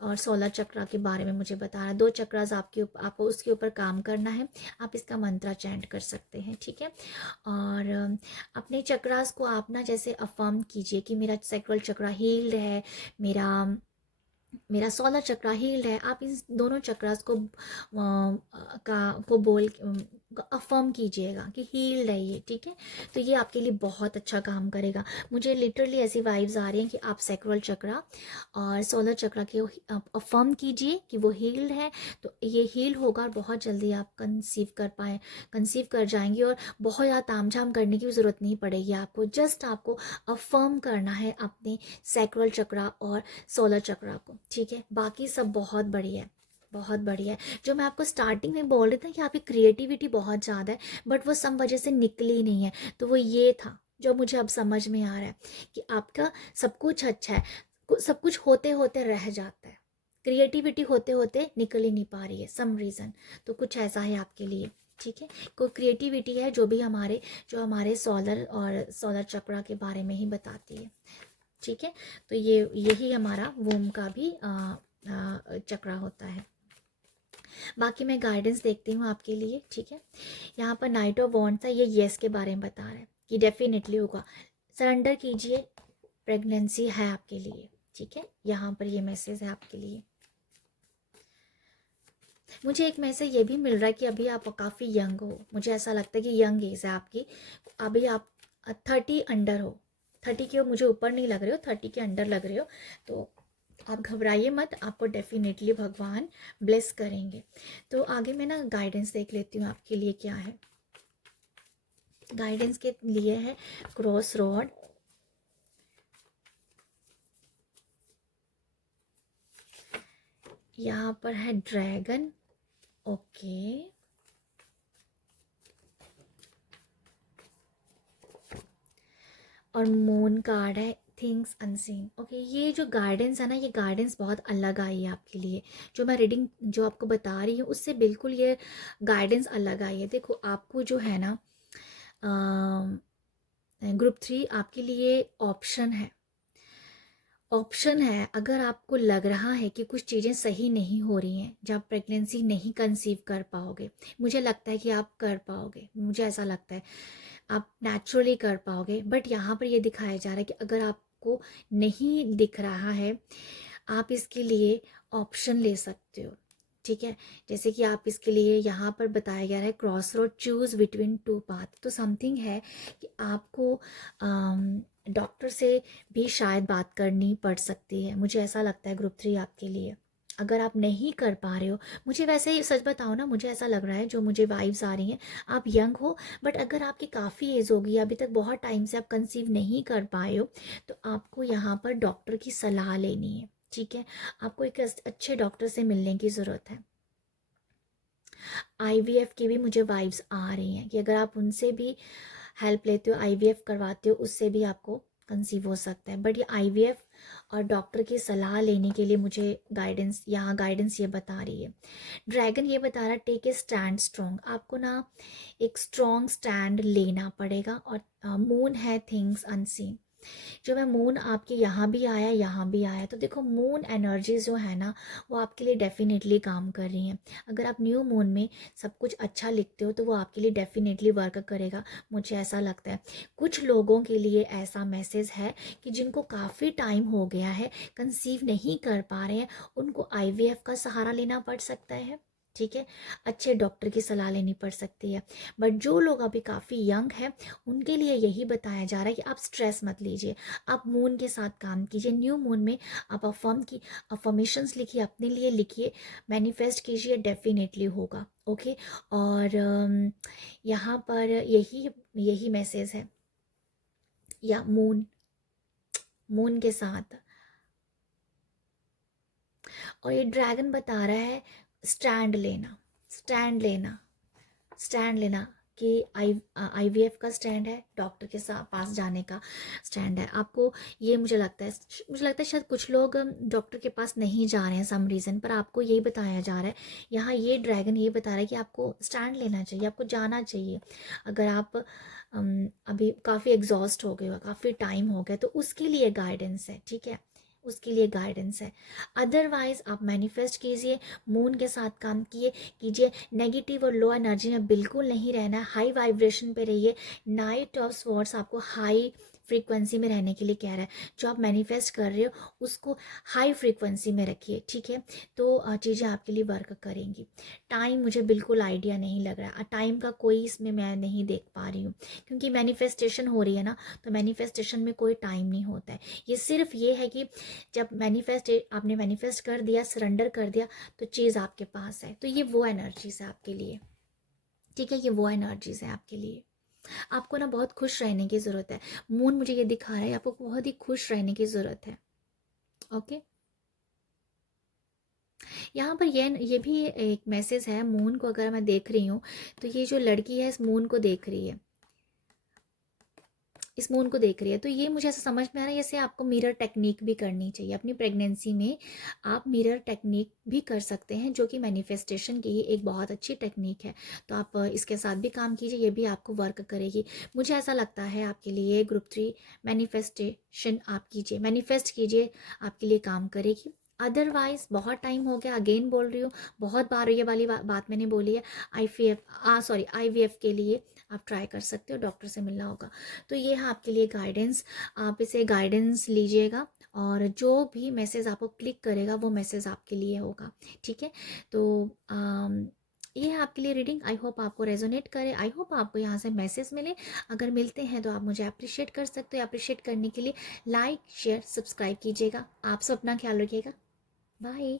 और 16 चक्रा के बारे में मुझे बता रहा है। 2 चक्रास आपको उसके ऊपर काम करना है। आप इसका मंत्रा चैंट कर सकते हैं। ठीक है, और अपने चक्रास को आप ना जैसे अफर्म कीजिए कि मेरा सैक्रल चक्रा हील्ड है, मेरा मेरा 16 चक्रा हील्ड है। आप इन दोनों चक्रास को अफर्म कीजिएगा कि हील्ड है ये, ठीक है। तो ये आपके लिए बहुत अच्छा काम करेगा। मुझे लिटरली ऐसी वाइब्स आ रही हैं कि आप सैक्रल चक्रा और सोलर चक्रा के अफर्म कीजिए कि वो हील्ड है, तो ये हील होगा और बहुत जल्दी आप कंसीव कर जाएंगी, और बहुत ज़्यादा तामझाम करने की भी ज़रूरत नहीं पड़ेगी आपको। जस्ट आपको अफर्म करना है अपने सैक्रल चक्रा और सोलर चक्रा को, ठीक है। बाकी सब बहुत बढ़िया है, बहुत बढ़िया है। जो मैं आपको स्टार्टिंग में बोल रही थी कि आपकी क्रिएटिविटी बहुत ज़्यादा है, बट वो सब वजह से निकली नहीं है, तो वो ये था जो मुझे अब समझ में आ रहा है कि आपका सब कुछ अच्छा है, सब कुछ होते होते रह जाता है, क्रिएटिविटी होते होते निकल ही नहीं पा रही है सम रीज़न। तो कुछ ऐसा है आपके लिए, ठीक है। कोई क्रिएटिविटी है जो हमारे सोलर चक्रा के बारे में ही बताती है, ठीक है। तो यही हमारा वोम का भी चक्रा होता है। बाकी मैं गाइडेंस देखती हूँ आपके लिए, ठीक है। यहाँ पर नाइट ऑफ वॉन्ड्स है, ये येस के बारे में बता रहा है कि डेफिनेटली होगा, सरेंडर कीजिए, प्रेगनेंसी है आपके लिए, ठीक है। यहाँ पर ये मैसेज है आपके लिए। मुझे एक मैसेज ये भी मिल रहा है कि अभी आप काफ़ी यंग हो, मुझे ऐसा लगता है कि यंग एज है आपकी, अभी आप 30 अंडर हो, 30 के मुझे ऊपर नहीं लग रहे हो, 30 के अंडर लग रहे हो। तो आप घबराइए मत, आपको डेफिनेटली भगवान ब्लेस करेंगे। तो आगे मैं ना गाइडेंस देख लेती हूँ आपके लिए क्या है। गाइडेंस के लिए है क्रॉस रोड, यहाँ पर है ड्रैगन, ओके, और मून कार्ड है थिंग्स अनसीन, ओके। ये जो गाइडेंस है ना, ये गाइडेंस बहुत अलग आई है आपके लिए। जो मैं रीडिंग जो आपको बता रही हूँ उससे बिल्कुल ये गाइडेंस अलग आई है। देखो आपको जो है ना ग्रुप 3 आपके लिए ऑप्शन है। अगर आपको लग रहा है कि कुछ चीज़ें सही नहीं हो रही हैं, जब प्रेगनेंसी नहीं कंसीव कर पाओगे, मुझे लगता है कि आप कर पाओगे, मुझे ऐसा लगता है आप नेचुरली कर पाओगे। बट यहाँ पर ये दिखाया जा रहा है कि अगर आपको नहीं दिख रहा है, आप इसके लिए ऑप्शन ले सकते हो, ठीक है। जैसे कि आप इसके लिए यहाँ पर बताया गया है cross road, choose between two path. तो समथिंग है कि आपको डॉक्टर से भी शायद बात करनी पड़ सकती है, मुझे ऐसा लगता है ग्रुप 3 आपके लिए, अगर आप नहीं कर पा रहे हो। मुझे वैसे ही सच बताओ ना, मुझे ऐसा लग रहा है, जो मुझे वाइब्स आ रही हैं, आप यंग हो, बट अगर आपकी काफ़ी एज होगी, अभी तक बहुत टाइम से आप कंसीव नहीं कर पाए हो, तो आपको यहाँ पर डॉक्टर की सलाह लेनी है, ठीक है। आपको एक अच्छे डॉक्टर से मिलने की ज़रूरत है। आईवीएफ की भी मुझे वाइब्स आ रही हैं कि अगर आप उनसे भी हेल्प लेते हो, आईवीएफ करवाते हो, उससे भी आपको कंसीव हो सकता है। बट ये आईवीएफ और डॉक्टर की सलाह लेने के लिए मुझे गाइडेंस ये बता रही है। ड्रैगन ये बता रहा है टेक ए स्टैंड स्ट्रॉन्ग, आपको ना एक स्ट्रॉन्ग स्टैंड लेना पड़ेगा। और मून है थिंग्स अनसीन, जो मैं मून आपके यहाँ भी आया, यहाँ भी आया, तो देखो मून एनर्जी जो है ना, वो आपके लिए डेफिनेटली काम कर रही हैं। अगर आप न्यू मून में सब कुछ अच्छा लिखते हो तो वो आपके लिए डेफिनेटली वर्क करेगा, मुझे ऐसा लगता है। कुछ लोगों के लिए ऐसा मैसेज है कि जिनको काफ़ी टाइम हो गया है, कंसीव नहीं कर पा रहे हैं, उनको आईवीएफ का सहारा लेना पड़ सकता है, ठीक है। अच्छे डॉक्टर की सलाह लेनी पड़ सकती है। बट जो लोग अभी काफ़ी यंग हैं, उनके लिए यही बताया जा रहा है कि आप स्ट्रेस मत लीजिए, आप मून के साथ काम कीजिए। न्यू मून में आप अफर्मेशंस लिखिए, अपने लिए लिखिए, मैनिफेस्ट कीजिए, डेफिनेटली होगा, ओके। और यहाँ पर यही मैसेज है, या मून के साथ। और ये ड्रैगन बता रहा है स्टैंड लेना, स्टैंड लेना, स्टैंड लेना, कि आईवीएफ का स्टैंड है, डॉक्टर के साथ पास जाने का स्टैंड है आपको। ये मुझे लगता है शायद कुछ लोग डॉक्टर के पास नहीं जा रहे हैं सम रीज़न पर, आपको यही बताया जा रहा है। यहाँ ये ड्रैगन ये बता रहा है कि आपको स्टैंड लेना चाहिए, आपको जाना चाहिए। अगर आप अभी काफ़ी एग्जॉस्ट हो गए हो, काफ़ी टाइम हो गया, तो उसके लिए गाइडेंस है, ठीक है, उसके लिए गाइडेंस है। अदरवाइज आप मैनिफेस्ट कीजिए, मून के साथ काम कीजिए, नेगेटिव और लो एनर्जी में बिल्कुल नहीं रहना है, हाई वाइब्रेशन पे रहिए। नाइट ऑफ स्वॉर्ड्स आपको हाई फ्रीक्वेंसी में रहने के लिए कह रहा है। जो आप मैनिफेस्ट कर रहे हो उसको हाई फ्रीक्वेंसी में रखिए, ठीक है, तो चीज़ें आपके लिए वर्क करेंगी। टाइम मुझे बिल्कुल आइडिया नहीं लग रहा है, टाइम का कोई इसमें मैं नहीं देख पा रही हूँ, क्योंकि मैनिफेस्टेशन हो रही है ना, तो मैनिफेस्टेशन में कोई टाइम नहीं होता है। ये सिर्फ ये है कि जब आपने मैनिफेस्ट कर दिया, सरेंडर कर दिया, तो चीज़ आपके पास है। तो ये वो एनर्जीज है आपके लिए, ठीक है, ये वो एनर्जीज है आपके लिए। आपको ना बहुत खुश रहने की ज़रूरत है। मून मुझे ये दिखा रहा है आपको बहुत ही खुश रहने की ज़रूरत है। ओके, यहाँ पर ये भी एक मैसेज है। मून को अगर मैं देख रही हूँ तो ये जो लड़की है इस मून को देख रही है, इस मून को देख रही है, तो ये मुझे ऐसा समझ में आ रहा है जैसे आपको मिरर टेक्निक भी करनी चाहिए अपनी प्रेगनेंसी में। आप मिरर टेक्निक भी कर सकते हैं, जो कि मैनिफेस्टेशन की ही एक बहुत अच्छी टेक्निक है। तो आप इसके साथ भी काम कीजिए, ये भी आपको वर्क करेगी। मुझे ऐसा लगता है आपके लिए ग्रुप 3 मैनिफेस्टेशन आप कीजिए, मैनिफेस्ट कीजिए, आपके लिए काम करेगी। अदरवाइज बहुत टाइम हो गया, अगेन बोल रही हूँ, बहुत बार ये वाली बात मैंने बोली है। IVF के लिए आप ट्राई कर सकते हो, डॉक्टर से मिलना होगा। तो ये है आपके लिए गाइडेंस, आप इसे गाइडेंस लीजिएगा, और जो भी मैसेज आपको क्लिक करेगा वो मैसेज आपके लिए होगा, ठीक है। तो ये है आपके लिए रीडिंग। आई होप आपको रेजोनेट करे, आई होप आपको यहाँ से मैसेज मिले। अगर मिलते हैं तो आप मुझे अप्रिशिएट कर सकते हो। अप्रिशिएट करने के लिए लाइक शेयर सब्सक्राइब कीजिएगा। आप सब अपना ख्याल रखिएगा। बाय।